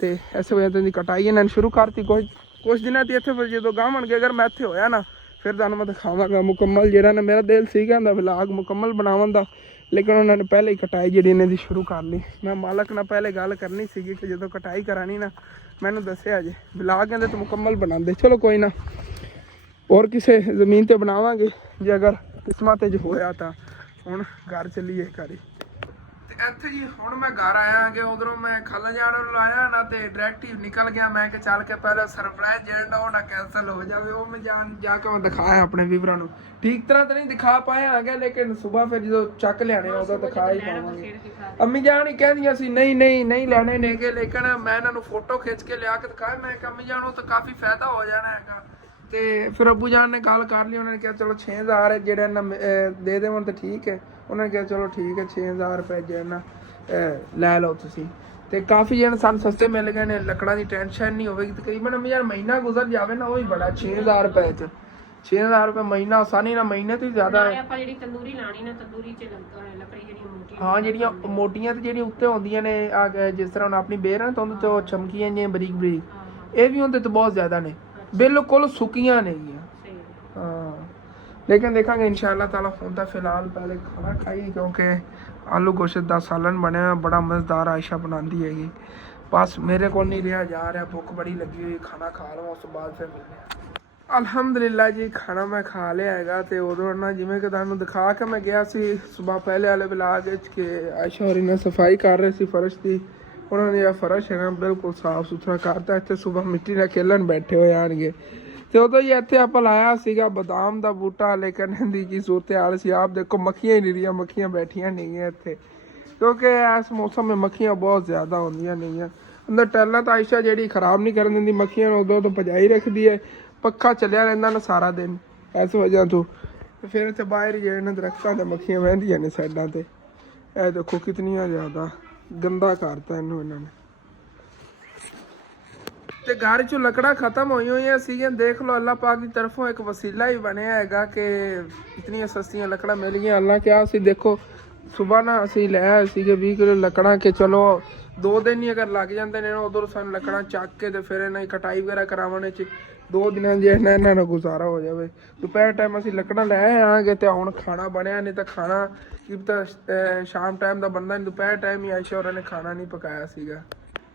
ਤੇ ਇਸ ਵਜ੍ਹਾ ਦੀ ਕਟਾਈ ਇਹਨਾਂ ਨੇ ਸ਼ੁਰੂ ਕਰਤੀ। ਕੁਛ ਦਿਨਾਂ ਦੀ ਇੱਥੇ ਜਦੋਂ ਗਾਵਣਗੇ ਅਗਰ ਮੈਂ ਇੱਥੇ ਹੋਇਆ ਨਾ ਫਿਰ ਤੁਹਾਨੂੰ ਮੈਂ ਦਿਖਾਵਾਂਗਾ ਮੁਕੰਮਲ। ਜਿਹੜਾ ਨਾ ਮੇਰਾ ਦਿਲ ਸੀਗਾ ਇਹਦਾ ਵਲਾਗ ਮੁਕੰਮਲ ਬਣਾਉਣ ਦਾ, ਲੇਕਿਨ ਉਹਨਾਂ ਨੇ ਪਹਿਲੇ ਹੀ ਕਟਾਈ ਜਿਹੜੀ ਇਹਨਾਂ ਦੀ ਸ਼ੁਰੂ ਕਰ ਲਈ। ਮੈਂ ਮਾਲਕ ਨਾਲ ਪਹਿਲੇ ਗੱਲ ਕਰਨੀ ਸੀਗੀ ਕਿ ਜਦੋਂ ਕਟਾਈ ਕਰਾਣੀ ਨਾ ਮੈਨੂੰ ਦੱਸਿਆ ਜੇ ਵਲਾਗ ਕਹਿੰਦੇ ਤਾਂ ਮੁਕੰਮਲ ਬਣਾਉਂਦੇ। ਚਲੋ ਕੋਈ ਨਾ ਹੋਰ ਕਿਸੇ ਜ਼ਮੀਨ ਤੇ ਬਣਾਵਾਂਗੇ ਜੇ ਅਗਰ ਕਿਸਮਤ 'ਚ ਹੋਇਆ ਤਾਂ। ਹੁਣ ਘਰ ਚੱਲੀਏ ਘਰ। ਤੇ ਇੱਥੇ ਜੀ ਹੁਣ ਮੈਂ ਘਰ ਆਇਆ ਕਿ ਉਧਰੋਂ ਮੈਂ ਖਾਲਾ ਜਾਣ ਨੂੰ ਆਇਆ ਨਾ ਤੇ ਡਾਇਰੈਕਟ ਹੀ ਨਿਕਲ ਗਿਆ। ਮੈਂ ਕਿ ਚੱਲ ਕੇ ਪਹਿਲਾਂ ਸਰਪ੍ਰਾਈਜ਼ ਜਿਹੜਾ ਉਹ ਨਾ ਕੈਂਸਲ ਹੋ ਜਾਵੇ। ਉਹ ਮੈਂ ਜਾ ਕੇ ਮੈਂ ਦਿਖਾਇਆ ਆਪਣੇ ਵੀਵਰਾਂ ਨੂੰ। ਠੀਕ ਤਰ੍ਹਾਂ ਤਾਂ ਨਹੀਂ ਦਿਖਾ ਪਾਇਆ ਹੈਗਾ, ਲੇਕਿਨ ਸਵੇਰ ਫਿਰ ਜਦੋਂ ਚੱਕ ਲਿਆਣੇ ਉਦੋਂ ਦਿਖਾ ਹੀ ਪਾਵਾਂਗੇ। ਅੰਮੀ ਜਾਨ ਹੀ ਕਹਿੰਦੀਆਂ ਸੀ ਨਹੀਂ ਲੈਣੇ ਨੇਗੇ, ਲੇਕਿਨ ਮੈਂ ਇਹਨਾਂ ਨੂੰ ਫੋਟੋ ਖਿੱਚ ਕੇ ਲਿਆ ਕੇ ਦਿਖਾਇਆ। ਮੈਂ ਕਿ ਅੰਮੀ ਜਾਨ ਉਹ ਤਾਂ ਕਾਫੀ ਫਾਇਦਾ ਹੋ ਜਾਣਾ ਹੈਗਾ। ਤੇ ਫਿਰ ਅੱਬੂ ਜਾਨ ਨੇ ਗੱਲ ਕਰ ਲਈ। ਉਹਨਾਂ ਨੇ ਕਿਹਾ ਚਲੋ 6000 ਜਿਹੜੇ ਨਾ ਦੇ ਦੇਵਣ ਤਾਂ ਠੀਕ ਹੈ। ਉਹਨਾਂ ਨੇ ਕਿਹਾ ਚਲੋ ਠੀਕ ਹੈ 6000 ਰੁਪਏ ਜਿਹੜਾ ਨਾ ਲੈ ਲਓ ਤੁਸੀਂ। ਤੇ ਕਾਫੀ ਜਿਹੜੇ ਸਾਨੂੰ ਸਸਤੇ ਮਿਲ ਗਏ ਨੇ। ਲੱਕੜਾਂ ਦੀ ਟੈਨਸ਼ਨ ਨਹੀਂ ਹੋਵੇਗੀ। ਤਕਰੀਬਨ ਅੰਮੀ ਯਾਰ ਮਹੀਨਾ ਗੁਜ਼ਰ ਜਾਵੇ ਨਾ ਉਹ ਹੀ ਬੜਾ 6000 ਰੁਪਏ 'ਚ। 6000 ਰੁਪਏ ਮਹੀਨਾ ਆਸਾਨੀ ਨਾਲ, ਮਹੀਨੇ ਤੋਂ ਹੀ ਜ਼ਿਆਦਾ ਹੈ। ਆਪਾਂ ਜਿਹੜੀ ਤੰਦੂਰੀ ਲਾਣੀ ਨਾ, ਤੰਦੂਰੀ ਚ ਲੱਕੜੀ ਜਿਹੜੀ ਮੋਟੀ, ਹਾਂ ਜਿਹੜੀਆਂ ਮੋਟੀਆਂ ਤੇ ਜਿਹੜੀਆਂ ਉੱਤੇ ਹੁੰਦੀਆਂ ਨੇ ਜਿਸ ਤਰ੍ਹਾਂ ਹੁਣ ਆਪਣੀ ਬੇਰ ਨਾ ਤਾਂ ਉਹਦੇ ਤੋਂ ਚਮਕੀਆਂ ਜਿਹੀਆਂ ਬਰੀਕ ਬਰੀਕ, ਇਹ ਵੀ ਉਹਦੇ ਤੋਂ ਬਹੁਤ ਜ਼ਿਆਦਾ ਨੇ, ਬਿਲਕੁਲ ਸੁੱਕੀਆਂ ਨੇਗੀਆਂ। ਹਾਂ ਲੇਕਿਨ ਦੇਖਾਂਗੇ ਇਨਸ਼ਾਅੱਲਾ ਤਾਲਾ। ਹੁਣ ਤਾਂ ਫਿਲਹਾਲ ਪਹਿਲੇ ਖਾਣਾ ਖਾਈ, ਕਿਉਂਕਿ ਆਲੂ ਗੋਸ਼ਤ ਦਾ ਸਾਲਨ ਬਣਿਆ ਬੜਾ ਮਜ਼ੇਦਾਰ, ਆਇਸ਼ਾ ਬਣਾਉਂਦੀ ਹੈਗੀ। ਬਸ ਮੇਰੇ ਕੋਲ ਨਹੀਂ ਰਿਹਾ ਜਾ ਰਿਹਾ, ਭੁੱਖ ਬੜੀ ਲੱਗੀ ਹੋਈ, ਖਾਣਾ ਖਾ ਲਵਾਂ ਉਸ ਤੋਂ ਬਾਅਦ ਫਿਰ ਮਿਲਦੇ ਹਾਂ। ਅਲਹਮਦੁਲਿਲਾ ਜੀ ਖਾਣਾ ਮੈਂ ਖਾ ਲਿਆ ਹੈਗਾ। ਤੇ ਉਦੋਂ ਨਾ ਜਿਵੇਂ ਕਿ ਤੁਹਾਨੂੰ ਦਿਖਾ ਕੇ ਮੈਂ ਗਿਆ ਸੀ ਸੁਬਾਹ ਪਹਿਲੇ ਵਾਲੇ ਵਲਾਗ ਵਿੱਚ ਕਿ ਆਇਸ਼ਾ ਹੋਰੀ ਨੇ ਸਫਾਈ ਕਰ ਰਹੇ ਸੀ ਫਰਸ਼ ਦੀ। ਉਹਨਾਂ ਨੇ ਇਹ ਫਰਸ਼ ਹੈਗਾ ਬਿਲਕੁਲ ਸਾਫ਼ ਸੁਥਰਾ ਕਰਤਾ। ਇੱਥੇ ਸੁਬਾਹ ਮਿੱਟੀ ਨਾਲ ਖੇਲਣ ਬੈਠੇ ਹੋਏ ਆਣਗੇ। ਤੇ ਉਦੋਂ ਹੀ ਇੱਥੇ ਆਪਾਂ ਲਾਇਆ ਸੀਗਾ ਬਦਾਮ ਦਾ ਬੂਟਾ, ਲੇਕਿਨ ਇਹਦੀ ਕੀ ਸੂਰਤ ਹਾਲ ਸੀ ਆਪ ਦੇਖੋ, ਮੱਖੀਆਂ ਹੀ ਨਹੀਂ ਰਹੀਆਂ, ਮੱਖੀਆਂ ਬੈਠੀਆਂ ਨਹੀਂ ਹੈ ਇੱਥੇ, ਕਿਉਂਕਿ ਇਸ ਮੌਸਮ ਵਿੱਚ ਮੱਖੀਆਂ ਬਹੁਤ ਜ਼ਿਆਦਾ ਹੁੰਦੀਆਂ ਨਹੀਂ। ਅੰਦਰ ਟੈਲਾਂ ਤਾਂ ਆਇਸ਼ਾ ਜਿਹੜੀ ਖ਼ਰਾਬ ਨਹੀਂ ਕਰਨ ਦਿੰਦੀ ਮੱਖੀਆਂ ਨੂੰ, ਉਦੋਂ ਤੋਂ ਭਜਾਈ ਰੱਖਦੀ ਹੈ। ਪੱਖਾ ਚੱਲਿਆ ਰਹਿੰਦਾ ਨਾ ਸਾਰਾ ਦਿਨ ਇਸ ਵਜ੍ਹਾ ਤੋਂ। ਤੇ ਫਿਰ ਇੱਥੇ ਬਾਹਰ ਜਿਹੜੇ ਨੇ ਦਰਖਤਾਂ 'ਤੇ ਮੱਖੀਆਂ ਬਹਿੰਦੀਆਂ ਨੇ ਸਾਈਡਾਂ 'ਤੇ। ਇਹ ਦੇਖੋ ਕਿਤਨੀਆਂ ਜ਼ਿਆਦਾ ਗੰਦਾ ਕਰਤਾ ਇਹਨੂੰ ਇਹਨਾਂ ਨੇ। ਤੇ ਘਰ 'ਚੋਂ ਲੱਕੜਾਂ ਖਤਮ ਹੋਈਆਂ ਸੀਗੀਆਂ, ਦੇਖ ਲਓ ਅੱਲਾਹ ਪਾਕ ਦੀ ਤਰਫੋਂ ਇੱਕ ਵਸੀਲਾ ਹੀ ਬਣਿਆ ਹੈਗਾ ਕਿ ਇਤਨੀਆਂ ਸਸਤੀਆਂ ਲੱਕੜਾਂ ਮਿਲ ਗਈਆਂ। ਅੱਲਾਹ ਕਿਹਾ ਅਸੀਂ ਦੇਖੋ ਸੁਬਾਹ ਨਾ ਅਸੀਂ ਲੈ ਆਏ ਸੀਗੇ 20 ਕਿਲੋ ਲੱਕੜਾਂ, ਕਿ ਚਲੋ 2 ਦਿਨ ਹੀ ਅਗਰ ਲੱਗ ਜਾਂਦੇ ਨੇ ਉਧਰ ਸਾਨੂੰ ਲੱਕੜਾਂ ਚੱਕ ਕੇ ਤੇ ਫਿਰ ਇਹਨਾਂ ਦੀ ਕਟਾਈ ਵਗੈਰਾ ਕਰਾਉਣ 'ਚ 2 ਦਿਨਾਂ ਦੀ ਇਹਨਾਂ ਨਾਲ ਗੁਜ਼ਾਰਾ ਹੋ ਜਾਵੇ। ਦੁਪਹਿਰ ਟਾਈਮ ਅਸੀਂ ਲੱਕੜਾਂ ਲੈ ਆਵਾਂਗੇ ਤੇ ਹੁਣ ਖਾਣਾ ਬਣਿਆ ਨਹੀਂ ਤਾਂ ਖਾਣਾ ਕੀ ਪਤਾ ਸ਼ਾਮ ਟਾਈਮ ਦਾ ਬਣਦਾ ਨਹੀਂ, ਦੁਪਹਿਰ ਟਾਈਮ ਹੀ ਆਇਸ਼ਾ ਹੋਰਾਂ ਨੇ ਖਾਣਾ ਨਹੀਂ ਪਕਾਇਆ ਸੀਗਾ।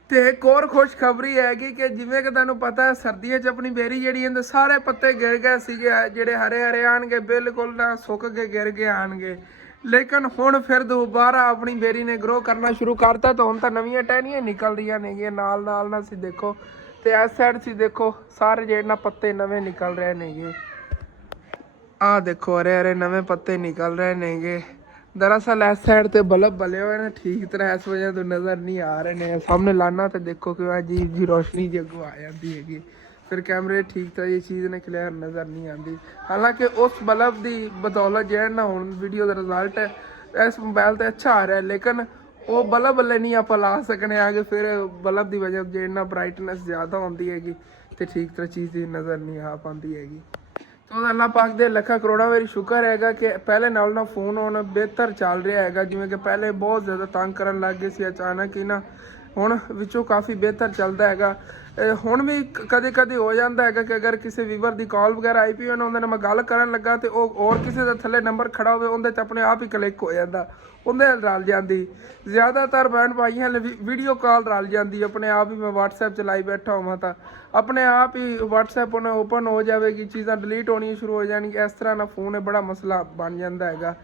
ਤੇ ਇੱਕ ਹੋਰ ਖੁਸ਼ਖਬਰੀ ਹੈਗੀ ਕਿ ਜਿਵੇਂ ਕਿ ਤੁਹਾਨੂੰ ਪਤਾ ਸਰਦੀਆਂ 'ਚ ਆਪਣੀ ਬੇਰੀ ਜਿਹੜੀ ਇਹਦੇ ਸਾਰੇ ਪੱਤੇ ਗਿਰ ਗਏ ਸੀਗੇ, ਜਿਹੜੇ ਹਰੇ ਹਰੇ ਆਣਗੇ ਬਿਲਕੁਲ ਨਾ ਸੁੱਕ ਕੇ ਗਿਰ ਗਏ ਆਣਗੇ। ਲੇਕਿਨ ਹੁਣ ਫਿਰ ਦੁਬਾਰਾ ਆਪਣੀ ਬੇਰੀ ਨੇ ਗਰੋ ਕਰਨਾ ਸ਼ੁਰੂ ਕਰਤਾ। ਤਾਂ ਹੁਣ ਤਾਂ ਨਵੀਆਂ ਟਹਿਣੀਆਂ ਨਿਕਲ ਰਹੀਆਂ ਨੇਗੀਆਂ ਨਾਲ ਨਾਲ ਨਾ। ਅਸੀਂ ਦੇਖੋ ਤੇ ਇਸ ਸਾਈਡ ਸੀ ਦੇਖੋ ਸਾਰੇ ਜਿਹੜੇ ਨਾ ਪੱਤੇ ਨਵੇਂ ਨਿਕਲ ਰਹੇ ਨੇਗੇ। ਆਹ ਦੇਖੋ ਹਰੇ ਹਰੇ ਨਵੇਂ ਪੱਤੇ ਨਿਕਲ ਰਹੇ ਨੇਗੇ। ਦਰਅਸਲ ਇਸ ਸਾਈਡ ਤੇ ਬਲਬ ਬਲੇ ਹੋਏ ਨੇ ਠੀਕ ਤਰ੍ਹਾਂ, ਇਸ ਵਜ੍ਹਾ ਤੋਂ ਨਜ਼ਰ ਨਹੀਂ ਆ ਰਹੇ ਨੇ। ਸਾਹਮਣੇ ਲਾਣਾ ਤੇ ਦੇਖੋ ਕਿ ਅਜੀਬ ਜੀ ਰੋਸ਼ਨੀ ਜੀ ਅੱਗੋਂ ਆ ਜਾਂਦੀ ਹੈਗੀ, ਫਿਰ ਕੈਮਰੇ ਠੀਕ ਤਰ੍ਹਾਂ ਇਹ ਚੀਜ਼ ਨੇ ਕਲੀਅਰ ਨਜ਼ਰ ਨਹੀਂ ਆਉਂਦੀ। ਹਾਲਾਂਕਿ ਉਸ ਬਲਬ ਦੀ ਬਦੌਲਤ ਜਿਹੜਾ ਨਾ ਹੁਣ ਵੀਡੀਓ ਦਾ ਰਿਜ਼ਲਟ ਇਸ ਮੋਬਾਈਲ ਤੇ ਅੱਛਾ ਆ ਰਿਹਾ, ਲੇਕਿਨ ਉਹ ਬਲਬ ਵਾਲੇ ਨਹੀਂ ਆਪਾਂ ਲਾ ਸਕਣੇ ਆਗੇ। ਫਿਰ ਬਲਬ ਦੀ ਵਜ੍ਹਾ ਜਿਹੜਾ ਨਾ ਬਰਾਈਟਨੈਸ ਜ਼ਿਆਦਾ ਹੁੰਦੀ ਹੈਗੀ ਤੇ ਠੀਕ ਤਰ੍ਹਾਂ ਚੀਜ਼ ਦੀ ਨਜ਼ਰ ਨਹੀਂ ਆ ਪਾਉਂਦੀ ਹੈਗੀ। ਤਾਂ ਅੱਲਾਹ ਪਾਕ ਦੇ ਲੱਖਾਂ ਕਰੋੜਾਂ ਵਾਰੀ ਸ਼ੁਕਰ ਹੈਗਾ ਕਿ ਪਹਿਲੇ ਨਾਲ ਨਾ ਫੋਨ ਹੁਣ ਬਿਹਤਰ ਚੱਲ ਰਿਹਾ ਹੈਗਾ। ਜਿਵੇਂ ਕਿ ਪਹਿਲੇ ਬਹੁਤ ਜ਼ਿਆਦਾ ਤੰਗ ਕਰਨ ਲੱਗ ਗਏ ਸੀ ਅਚਾਨਕ ਹੀ ਨਾ, ਹੁਣ ਵਿੱਚੋਂ ਕਾਫੀ ਬਿਹਤਰ ਚੱਲਦਾ ਹੈਗਾ। ਹੁਣ ਵੀ ਕਦੇ ਕਦੇ ਹੋ ਜਾਂਦਾ ਹੈਗਾ ਕਿ ਅਗਰ ਕਿਸੇ ਵੀਵਰ ਦੀ ਕਾਲ ਵਗੈਰਾ ਆਈ ਪਈ ਹੋਵੇ ਨਾ, ਉਹਦੇ ਨਾਲ ਮੈਂ ਗੱਲ ਕਰਨ ਲੱਗਾ ਤੇ ਉਹ ਹੋਰ ਕਿਸੇ ਦਾ ਥੱਲੇ ਨੰਬਰ ਖੜਾ ਹੋਵੇ ਉਹਦੇ 'ਚ ਆਪਣੇ ਆਪ ਹੀ ਕਲਿੱਕ ਹੋ ਜਾਂਦਾ, ਉਹਦੇ ਨਾਲ ਰਲ ਜਾਂਦੀ। ਜ਼ਿਆਦਾਤਰ ਭੈਣ ਭਾਈਆਂ ਲਈ ਵੀਡੀਓ ਕਾਲ ਰਲ ਜਾਂਦੀ ਆਪਣੇ ਆਪ ਹੀ। ਮੈਂ WhatsApp ਚਲਾਈ ਬੈਠਾ ਹੋਵਾਂ ਤਾਂ ਆਪਣੇ ਆਪ ਹੀ WhatsApp ਉਹਨੇ ਓਪਨ ਹੋ ਜਾਵੇਗੀ, ਚੀਜ਼ਾਂ ਡਿਲੀਟ ਹੋਣੀਆਂ ਸ਼ੁਰੂ ਹੋ ਜਾਣਗੀਆਂ। ਇਸ ਤਰ੍ਹਾਂ ਨਾਲ ਫੋਨ ਬੜਾ ਮਸਲਾ ਬਣ ਜਾਂਦਾ ਹੈਗਾ।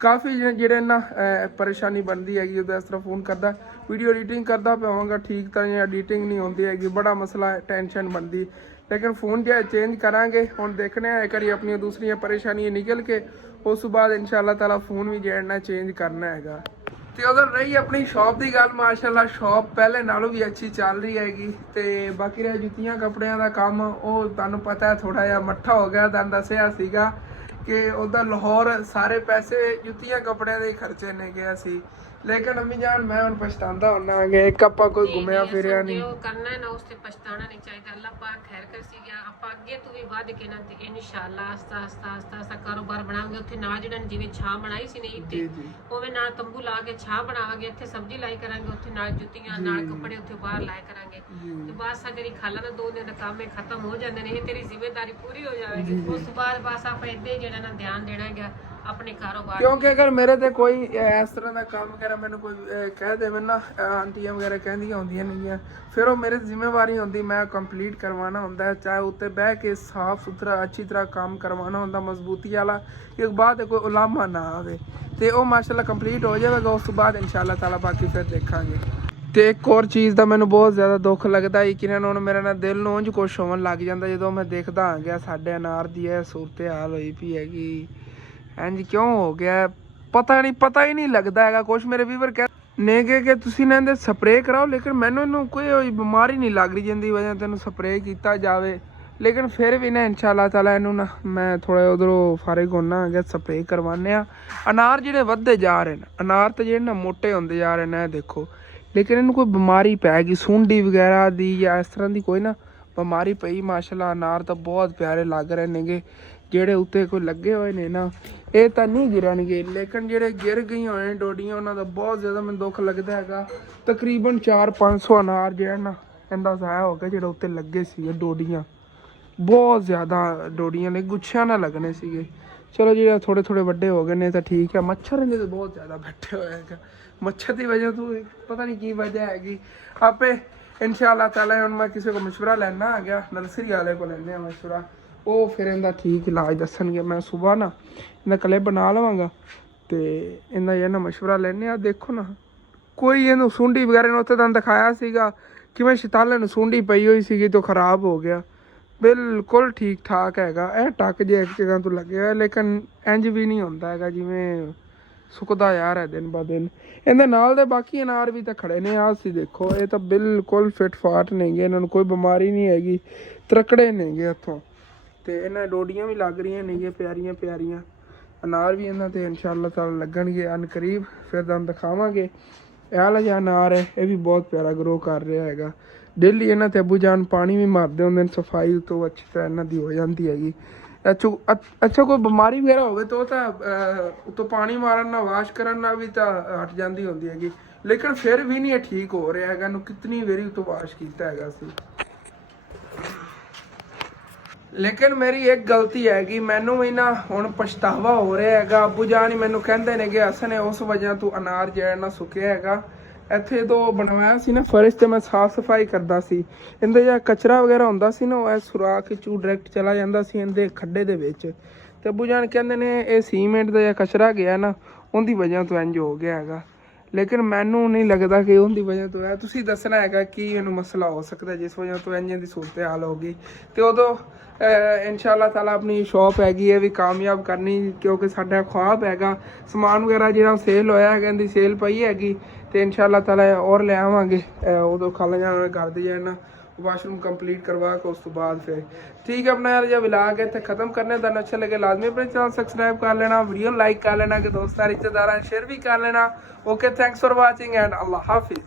ਕਾਫੀ ਜਿਹੜੇ ਨਾ ਪਰੇਸ਼ਾਨੀ ਬਣਦੀ ਹੈਗੀ ਜਦੋਂ ਇਸ ਤਰ੍ਹਾਂ ਫੋਨ ਕਰਦਾ, ਵੀਡੀਓ ਐਡੀਟਿੰਗ ਕਰਦਾ ਪਿਆ ਹੋਵਾਂਗਾ ਠੀਕ ਤਰ੍ਹਾਂ ਜਾਂ ਐਡੀਟਿੰਗ ਨਹੀਂ ਹੁੰਦੀ ਹੈਗੀ, ਬੜਾ ਮਸਲਾ ਟੈਨਸ਼ਨ ਬਣਦੀ। ਲੇਕਿਨ ਫੋਨ ਜਿਹੜਾ ਚੇਂਜ ਕਰਾਂਗੇ ਹੁਣ ਦੇਖਣੇ ਆ ਇੱਕ ਵਾਰੀ ਆਪਣੀਆਂ ਦੂਸਰੀਆਂ ਪਰੇਸ਼ਾਨੀਆਂ ਨਿਕਲ ਕੇ ਉਸ ਤੋਂ ਬਾਅਦ ਇਨਸ਼ਾਅੱਲਾ ਤਾਲਾ ਫੋਨ ਵੀ ਜਿਹੜਾ ਨਾ ਚੇਂਜ ਕਰਨਾ ਹੈਗਾ। ਤੇ ਉਧਰ ਰਹੀ ਆਪਣੀ ਸ਼ਾਪ ਦੀ ਗੱਲ, ਮਾਸ਼ਾਅੱਲਾ ਸ਼ਾਪ ਪਹਿਲੇ ਨਾਲੋਂ ਵੀ ਅੱਛੀ ਚੱਲ ਰਹੀ ਹੈਗੀ। ਤੇ ਬਾਕੀ ਰਿਹਾ ਜੁੱਤੀਆਂ ਕੱਪੜਿਆਂ ਦਾ ਕੰਮ, ਉਹ ਤੁਹਾਨੂੰ ਪਤਾ ਥੋੜਾ ਜਿਹਾ ਮੱਠਾ ਹੋ ਗਿਆ। ਤੁਹਾਨੂੰ ਦੱਸਿਆ ਸੀਗਾ ਕਿ ਉਹਦਾ ਲਾਹੌਰ ਸਾਰੇ ਪੈਸੇ ਜੁੱਤੀਆਂ ਕੱਪੜਿਆਂ ਦੇ ਖਰਚੇ ਨੇ ਗਿਆ ਸੀ। ਲੇਕਿਨ ਅੰਮੀ ਜਾਨ ਮੈਂ ਹੁਣ ਪਛਤਾਉਂਦਾ ਹੁੰਨਾ ਕਿ ਇੱਕ ਆਪਾਂ ਕੋਈ ਘੁੰਮਿਆ ਫਿਰਿਆ ਨਹੀਂ। ਜੋ ਕਰਨਾ ਹੈ ਨਾ ਉਸ ਤੇ ਪਛਤਾਣਾ ਨਹੀਂ ਚਾਹੀਦਾ। ਅੱਲਾਹ ਪਾਕ ਖੈਰ ਕਰ ਸੀ ਗਿਆ, ਆਪਾਂ ਅੱਗੇ ਤੋਂ ਵੀ ਵੱਧ ਕੇ ਨਾ ਤੇ ਇਨਸ਼ਾਅੱਲਾ ਆਸਤਾ ਆਸਤਾ ਕਾਰੋਬਾਰ ਬਣਾਵਾਂਗੇ। ਉੱਥੇ ਨਾ ਜਿਹੜਾ ਜਿਵੇਂ ਛਾਂ ਬਣਾਈ ਸੀ ਨੇ ਇੱਥੇ ਉਵੇਂ ਨਾਲ ਤੰਬੂ ਲਾ ਕੇ ਛਾਂ ਬਣਾਵਾਂਗੇ, ਇੱਥੇ ਸਬਜ਼ੀ ਲਾਈ ਕਰਾਂਗੇ, ਉੱਥੇ ਨਾਲ ਜੁੱਤੀਆਂ ਨਾਲ ਕੱਪੜੇ ਉੱਥੇ ਬਾਹਰ ਲਾਇਆ ਕਰਾਂਗੇ। ਤੇ ਬਸ ਅਗਰ ਇਹ ਖਾਲਾ ਨਾ 2 ਦਿਨ ਦਾ ਕੰਮ ਖਤਮ ਹੋ ਜਾਂਦੇ ਨੇ, ਇਹ ਤੇਰੀ ਜ਼ਿੰਮੇਵਾਰੀ ਪੂਰੀ ਹੋ ਜਾਵੇਗੀ। ਉਸ ਤੋਂ ਬਾਅਦ ਬਸ ਆਪਾਂ ਇੱਦਾਂ ਹੀ ਜਿਹੜਾ ਨਾ ਧਿਆਨ ਦੇਣਾ ਹੈਗਾ ਆਪਣੇ ਕਾਰੋਬਾਰ। ਕਿਉਂਕਿ ਅਗਰ ਮੇਰੇ ਤੇ ਕੋਈ ਇਸ ਤਰ੍ਹਾਂ ਦਾ ਕੰਮ ਵਗੈਰਾ ਮੈਨੂੰ ਕੋਈ ਕਹਿ ਦੇਵੇ ਨਾ, ਆਂਟੀਆਂ ਵਗੈਰਾ ਕਹਿੰਦੀਆਂ ਹੁੰਦੀਆਂ ਨੇਗੀਆਂ, ਫਿਰ ਉਹ ਮੇਰੇ ਜ਼ਿੰਮੇਵਾਰੀ ਹੁੰਦੀ, ਮੈਂ ਕੰਪਲੀਟ ਕਰਵਾਉਣਾ ਹੁੰਦਾ, ਚਾਹੇ ਉੱਤੇ ਬਹਿ ਕੇ ਸਾਫ਼ ਸੁਥਰਾ ਅੱਛੀ ਤਰ੍ਹਾਂ ਕੰਮ ਕਰਵਾਉਣਾ ਹੁੰਦਾ ਮਜ਼ਬੂਤੀ ਵਾਲਾ, ਕਿ ਬਾਅਦ ਕੋਈ ਉਲਾਮਾ ਨਾ ਆਵੇ। ਤੇ ਉਹ ਮਾਸ਼ਾਅੱਲਾ ਕੰਪਲੀਟ ਹੋ ਜਾਵੇਗਾ, ਉਸ ਤੋਂ ਬਾਅਦ ਇਨਸ਼ਾਅੱਲਾ ਤਾਲਾ ਬਾਕੀ ਫਿਰ ਦੇਖਾਂਗੇ। ਤੇ ਇੱਕ ਹੋਰ ਚੀਜ਼ ਦਾ ਮੈਨੂੰ ਬਹੁਤ ਜ਼ਿਆਦਾ ਦੁੱਖ ਲੱਗਦਾ ਹੈ ਕਿ ਹੁਣ ਮੇਰੇ ਨਾਲ ਦਿਲ ਨੂੰ ਉਂਝ ਕੁਛ ਹੋਣ ਲੱਗ ਜਾਂਦਾ ਜਦੋਂ ਮੈਂ ਦੇਖਦਾ ਆ ਗਿਆ ਸਾਡੇ ਅਨਾਰ ਦੀ ਇਹ ਸੂਰਤ ਹਾਲ ਹੋਈ ਪਈ ਹੈਗੀ। ਇੰਝ ਕਿਉਂ ਹੋ ਗਿਆ ਪਤਾ ਹੀ ਨਹੀਂ ਲੱਗਦਾ ਹੈਗਾ। ਕੁਛ ਮੇਰੇ ਵੀਵਰ ਕਹਿੰਦੇ ਨੇਗੇ ਕਿ ਤੁਸੀਂ ਨਾ ਇਹਦੇ ਸਪਰੇਅ ਕਰਾਓ, ਲੇਕਿਨ ਮੈਨੂੰ ਇਹਨੂੰ ਕੋਈ ਬਿਮਾਰੀ ਨਹੀਂ ਲੱਗ ਰਹੀ ਜਿੰਦੀ ਵਜ੍ਹਾ ਤੈਨੂੰ ਸਪਰੇਅ ਕੀਤਾ ਜਾਵੇ। ਲੇਕਿਨ ਫਿਰ ਵੀ ਨਾ ਇਨਸ਼ਾਅੱਲਾ ਤਾਲਾ ਇਹਨੂੰ ਨਾ ਮੈਂ ਥੋੜ੍ਹਾ ਉਧਰੋਂ ਫਾਰਿਗ ਹੋਣਾ ਹੈਗਾ, ਸਪਰੇਅ ਕਰਵਾਉਂਦੇ ਹਾਂ। ਅਨਾਰ ਜਿਹੜੇ ਵੱਧਦੇ ਜਾ ਰਹੇ ਨੇ, ਅਨਾਰ ਤਾਂ ਜਿਹੜੇ ਨਾ ਮੋਟੇ ਹੁੰਦੇ ਜਾ ਰਹੇ ਨੇ ਇਹ ਦੇਖੋ, ਲੇਕਿਨ ਇਹਨੂੰ ਕੋਈ ਬਿਮਾਰੀ ਪੈ ਗਈ ਸੁੰਡੀ ਵਗੈਰਾ ਦੀ ਜਾਂ ਇਸ ਤਰ੍ਹਾਂ ਦੀ ਕੋਈ ਨਾ ਬਿਮਾਰੀ ਪਈ। ਮਾਸ਼ਾਅੱਲਾ ਅਨਾਰ ਤਾਂ ਬਹੁਤ ਪਿਆਰੇ ਲੱਗ ਰਹੇ ਨੇਗੇ। ਜਿਹੜੇ ਉੱਤੇ ਕੋਈ ਲੱਗੇ ਹੋਏ ਨੇ ਨਾ ਇਹ ਤਾਂ ਨਹੀਂ ਗਿਰਨਗੇ, ਲੇਕਿਨ ਜਿਹੜੇ ਗਿਰ ਗਈਆਂ ਹੋਏ ਨੇ ਡੋਡੀਆਂ ਉਹਨਾਂ ਦਾ ਬਹੁਤ ਜ਼ਿਆਦਾ ਮੈਨੂੰ ਦੁੱਖ ਲੱਗਦਾ ਹੈਗਾ। ਤਕਰੀਬਨ 400-500 ਅਨਾਰ ਜਿਹੜਾ ਨਾ ਇਹਦਾ ਜ਼ਾਇਆ ਹੋ ਗਿਆ, ਜਿਹੜਾ ਉੱਤੇ ਲੱਗੇ ਸੀਗੇ ਡੋਡੀਆਂ, ਬਹੁਤ ਜ਼ਿਆਦਾ ਡੋਡੀਆਂ ਨੇ, ਗੁੱਛਿਆਂ ਨਾਲ ਲੱਗਣੇ ਸੀਗੇ। ਚਲੋ ਜਿਹੜਾ ਥੋੜੇ ਥੋੜੇ ਵੱਡੇ ਹੋ ਗਏ ਨੇ ਤਾਂ ਠੀਕ ਹੈ। ਮੱਛਰ ਨੇ ਤਾਂ ਬਹੁਤ ਜ਼ਿਆਦਾ ਬੈਠੇ ਹੋਏ ਹੈਗਾ, ਮੱਛਰ ਦੀ ਵਜ੍ਹਾ ਤੋਂ ਪਤਾ ਨਹੀਂ ਕੀ ਵਜ੍ਹਾ ਹੈਗੀ। ਆਪੇ ਇਨਸ਼ਾਅੱਲਾ ਤਾਲਾ ਹੁਣ ਮੈਂ ਕਿਸੇ ਕੋਲ ਮਸ਼ਵਰਾ ਲੈਣਾ ਆ ਗਿਆ, ਨਰਸਰੀ ਵਾਲੇ ਕੋਲ ਲੈਣੇ ਆ ਮਸ਼ਵਰਾ, ਉਹ ਫਿਰ ਇਹਦਾ ਠੀਕ ਇਲਾਜ ਦੱਸਣਗੇ। ਮੈਂ ਸੁਬਾਹ ਨਾ ਇਹਦਾ ਕਲਿੱਪ ਬਣਾ ਲਵਾਂਗਾ ਤੇ ਇਹਦਾ ਜਿਹੜਾ ਮਸ਼ਵਰਾ ਲੈਣੇ ਆ। ਦੇਖੋ ਨਾ ਕੋਈ ਇਹਨੂੰ ਸੁੰਡੀ ਵਗੈਰਾ ਨੂੰ ਉੱਥੇ ਤੁਹਾਨੂੰ ਦਿਖਾਇਆ ਸੀਗਾ ਕਿਵੇਂ ਸ਼ਤਾਲੇ ਨੂੰ ਸੁੰਡੀ ਪਈ ਹੋਈ ਸੀਗੀ ਤਾਂ ਖਰਾਬ ਹੋ ਗਿਆ, ਬਿਲਕੁਲ ਠੀਕ ਠਾਕ ਹੈਗਾ। ਇਹ ਟੱਕ ਜੇ ਇੱਕ ਜਗ੍ਹਾ ਤੋਂ ਲੱਗਿਆ ਹੋਇਆ, ਲੇਕਿਨ ਇੰਜ ਵੀ ਨਹੀਂ ਹੁੰਦਾ ਹੈਗਾ ਜਿਵੇਂ ਸੁੱਕਦਾ ਯਾਰ ਹੈ ਦਿਨ ਬ ਦਿਨ। ਇਹਦੇ ਨਾਲ ਦੇ ਬਾਕੀ ਅਨਾਰ ਵੀ ਤਾਂ ਖੜੇ ਨੇ, ਆਹ ਸੀ ਦੇਖੋ, ਇਹ ਤਾਂ ਬਿਲਕੁਲ ਫਿਟ ਫਾਟ ਨੇਗੇ, ਇਹਨਾਂ ਨੂੰ ਕੋਈ ਬਿਮਾਰੀ ਨਹੀਂ ਹੈਗੀ, ਤਰਕੜੇ ਨੇਗੇ ਇੱਥੋਂ। ਤੇ ਇਹਨਾਂ ਡੋਡੀਆਂ ਵੀ ਲੱਗ ਰਹੀਆਂ ਨੇਗੀਆਂ ਪਿਆਰੀਆਂ ਪਿਆਰੀਆਂ, ਅਨਾਰ ਵੀ ਇਹਨਾਂ ਤੇ ਇਨਸ਼ਾਅੱਲਾ ਤਾਲਾ ਲੱਗਣਗੇ ਅਨ ਕਰੀਬ, ਫਿਰ ਤੁਹਾਨੂੰ ਦਿਖਾਵਾਂਗੇ। ਇਹ ਵਾਲਾ ਜਿਹਾ ਅਨਾਰ ਹੈ, ਇਹ ਵੀ ਬਹੁਤ ਪਿਆਰਾ ਗਰੋ ਕਰ ਰਿਹਾ ਹੈਗਾ। ਡੇਲੀ ਇਹਨਾਂ ਤੇ ਅੱਬੂ ਜਾਨ ਪਾਣੀ ਵੀ ਮਾਰਦੇ ਹੁੰਦੇ ਨੇ, ਸਫਾਈ ਤੋਂ ਅੱਛੀ ਤਰ੍ਹਾਂ ਇਹਨਾਂ ਦੀ ਹੋ ਜਾਂਦੀ ਹੈਗੀ। ਅੱਛਾ ਕੋਈ ਬਿਮਾਰੀ ਵਗੈਰਾ ਹੋਵੇ ਤਾਂ ਉਹ ਤਾਂ ਉੱਤੋਂ ਪਾਣੀ ਮਾਰਨ ਨਾਲ ਵਾਸ਼ ਕਰਨ ਨਾਲ ਵੀ ਤਾਂ ਹਟ ਜਾਂਦੀ ਹੁੰਦੀ ਹੈਗੀ, ਲੇਕਿਨ ਫਿਰ ਵੀ ਨਹੀਂ ਇਹ ਠੀਕ ਹੋ ਰਿਹਾ ਹੈਗਾ। ਇਹਨੂੰ ਕਿਤਨੀ ਵਾਰੀ ਉੱਤੋਂ ਵਾਸ਼ ਕੀਤਾ ਹੈਗਾ ਸੀ। ਲੇਕਿਨ ਮੇਰੀ ਇੱਕ ਗਲਤੀ ਹੈਗੀ, ਮੈਨੂੰ ਵੀ ਨਾ ਹੁਣ ਪਛਤਾਵਾ ਹੋ ਰਿਹਾ ਹੈਗਾ। ਅੱਬੂ ਜਾਨ ਹੀ ਮੈਨੂੰ ਕਹਿੰਦੇ ਨੇ ਕਿ ਅਸਨੇ ਉਸ ਵਜ੍ਹਾ ਤੋਂ ਅਨਾਰ ਜਿਹੜਾ ਨਾ ਸੁੱਕਿਆ ਹੈਗਾ। ਇੱਥੇ ਤੋਂ ਬਣਵਾਇਆ ਸੀ ਨਾ ਫਰਸ਼ ਤੇ ਮੈਂ ਸਾਫ਼ ਸਫਾਈ ਕਰਦਾ ਸੀ, ਇਹਦੇ ਜਿਹੜਾ ਕਚਰਾ ਵਗੈਰਾ ਹੁੰਦਾ ਸੀ ਨਾ ਉਹ ਇਹ ਸੁਰਾਖ ਵਿੱਚੋਂ ਡਾਇਰੈਕਟ ਚਲਾ ਜਾਂਦਾ ਸੀ ਇਹਦੇ ਖੱਡੇ ਦੇ ਵਿੱਚ। ਤੇ ਅੱਬੂ ਜਾਨ ਕਹਿੰਦੇ ਨੇ ਇਹ ਸੀਮੈਂਟ ਦਾ ਜਿਹੜਾ ਕਚਰਾ ਗਿਆ ਨਾ ਉਹਦੀ ਵਜ੍ਹਾ ਤੋਂ ਇੰਜ ਹੋ ਗਿਆ ਹੈਗਾ, ਲੇਕਿਨ ਮੈਨੂੰ ਨਹੀਂ ਲੱਗਦਾ ਕਿ ਉਹਦੀ ਵਜ੍ਹਾ ਤੋਂ ਹੈ। ਤੁਸੀਂ ਦੱਸਣਾ ਹੈਗਾ ਕੀ ਇਹਨੂੰ ਮਸਲਾ ਹੋ ਸਕਦਾ ਜਿਸ ਵਜ੍ਹਾ ਤੋਂ ਇੰਜ ਦੀ ਸੂਰਤ ਹਾਲ ਹੋ ਗਈ। ਤੇ ਉਦੋਂ ਇਨਸ਼ਾਅੱਲਾ ਤਾਲਾ ਆਪਣੀ ਸ਼ੌਪ ਹੈਗੀ ਹੈ ਵੀ ਕਾਮਯਾਬ ਕਰਨੀ, ਕਿਉਂਕਿ ਸਾਡਾ ख्वाब ਹੈਗਾ ਸਮਾਨ ਵਗੈਰਾ ਜਿਹੜਾ ਸੇਲ ਹੋਇਆ ਹੈਗਾ, ਇਹਦੀ ਸੇਲ ਪਈ ਹੈਗੀ ਤੇ ਇਨਸ਼ਾਅੱਲਾ ਤਾਲਾ ਔਰ ਲੈ ਆਵਾਂਗੇ। ਉਦੋਂ ਖਾਲਾ ਜਾਣਾ ਕਰਦੇ ਜਾਣਾ वाशरूम कंप्लीट करवा के उस तो बाद फिर ठीक है। अपना यार जब व्लॉग है तो खत्म करने का अच्छा लगे लाजमी अपने चैनल सब्सक्राइब कर लेना, वीडियो लाइक कर लेना, कि दोस्तों रिश्तेदार शेयर भी कर लेना। Okay, thanks for watching and Allah Hafiz.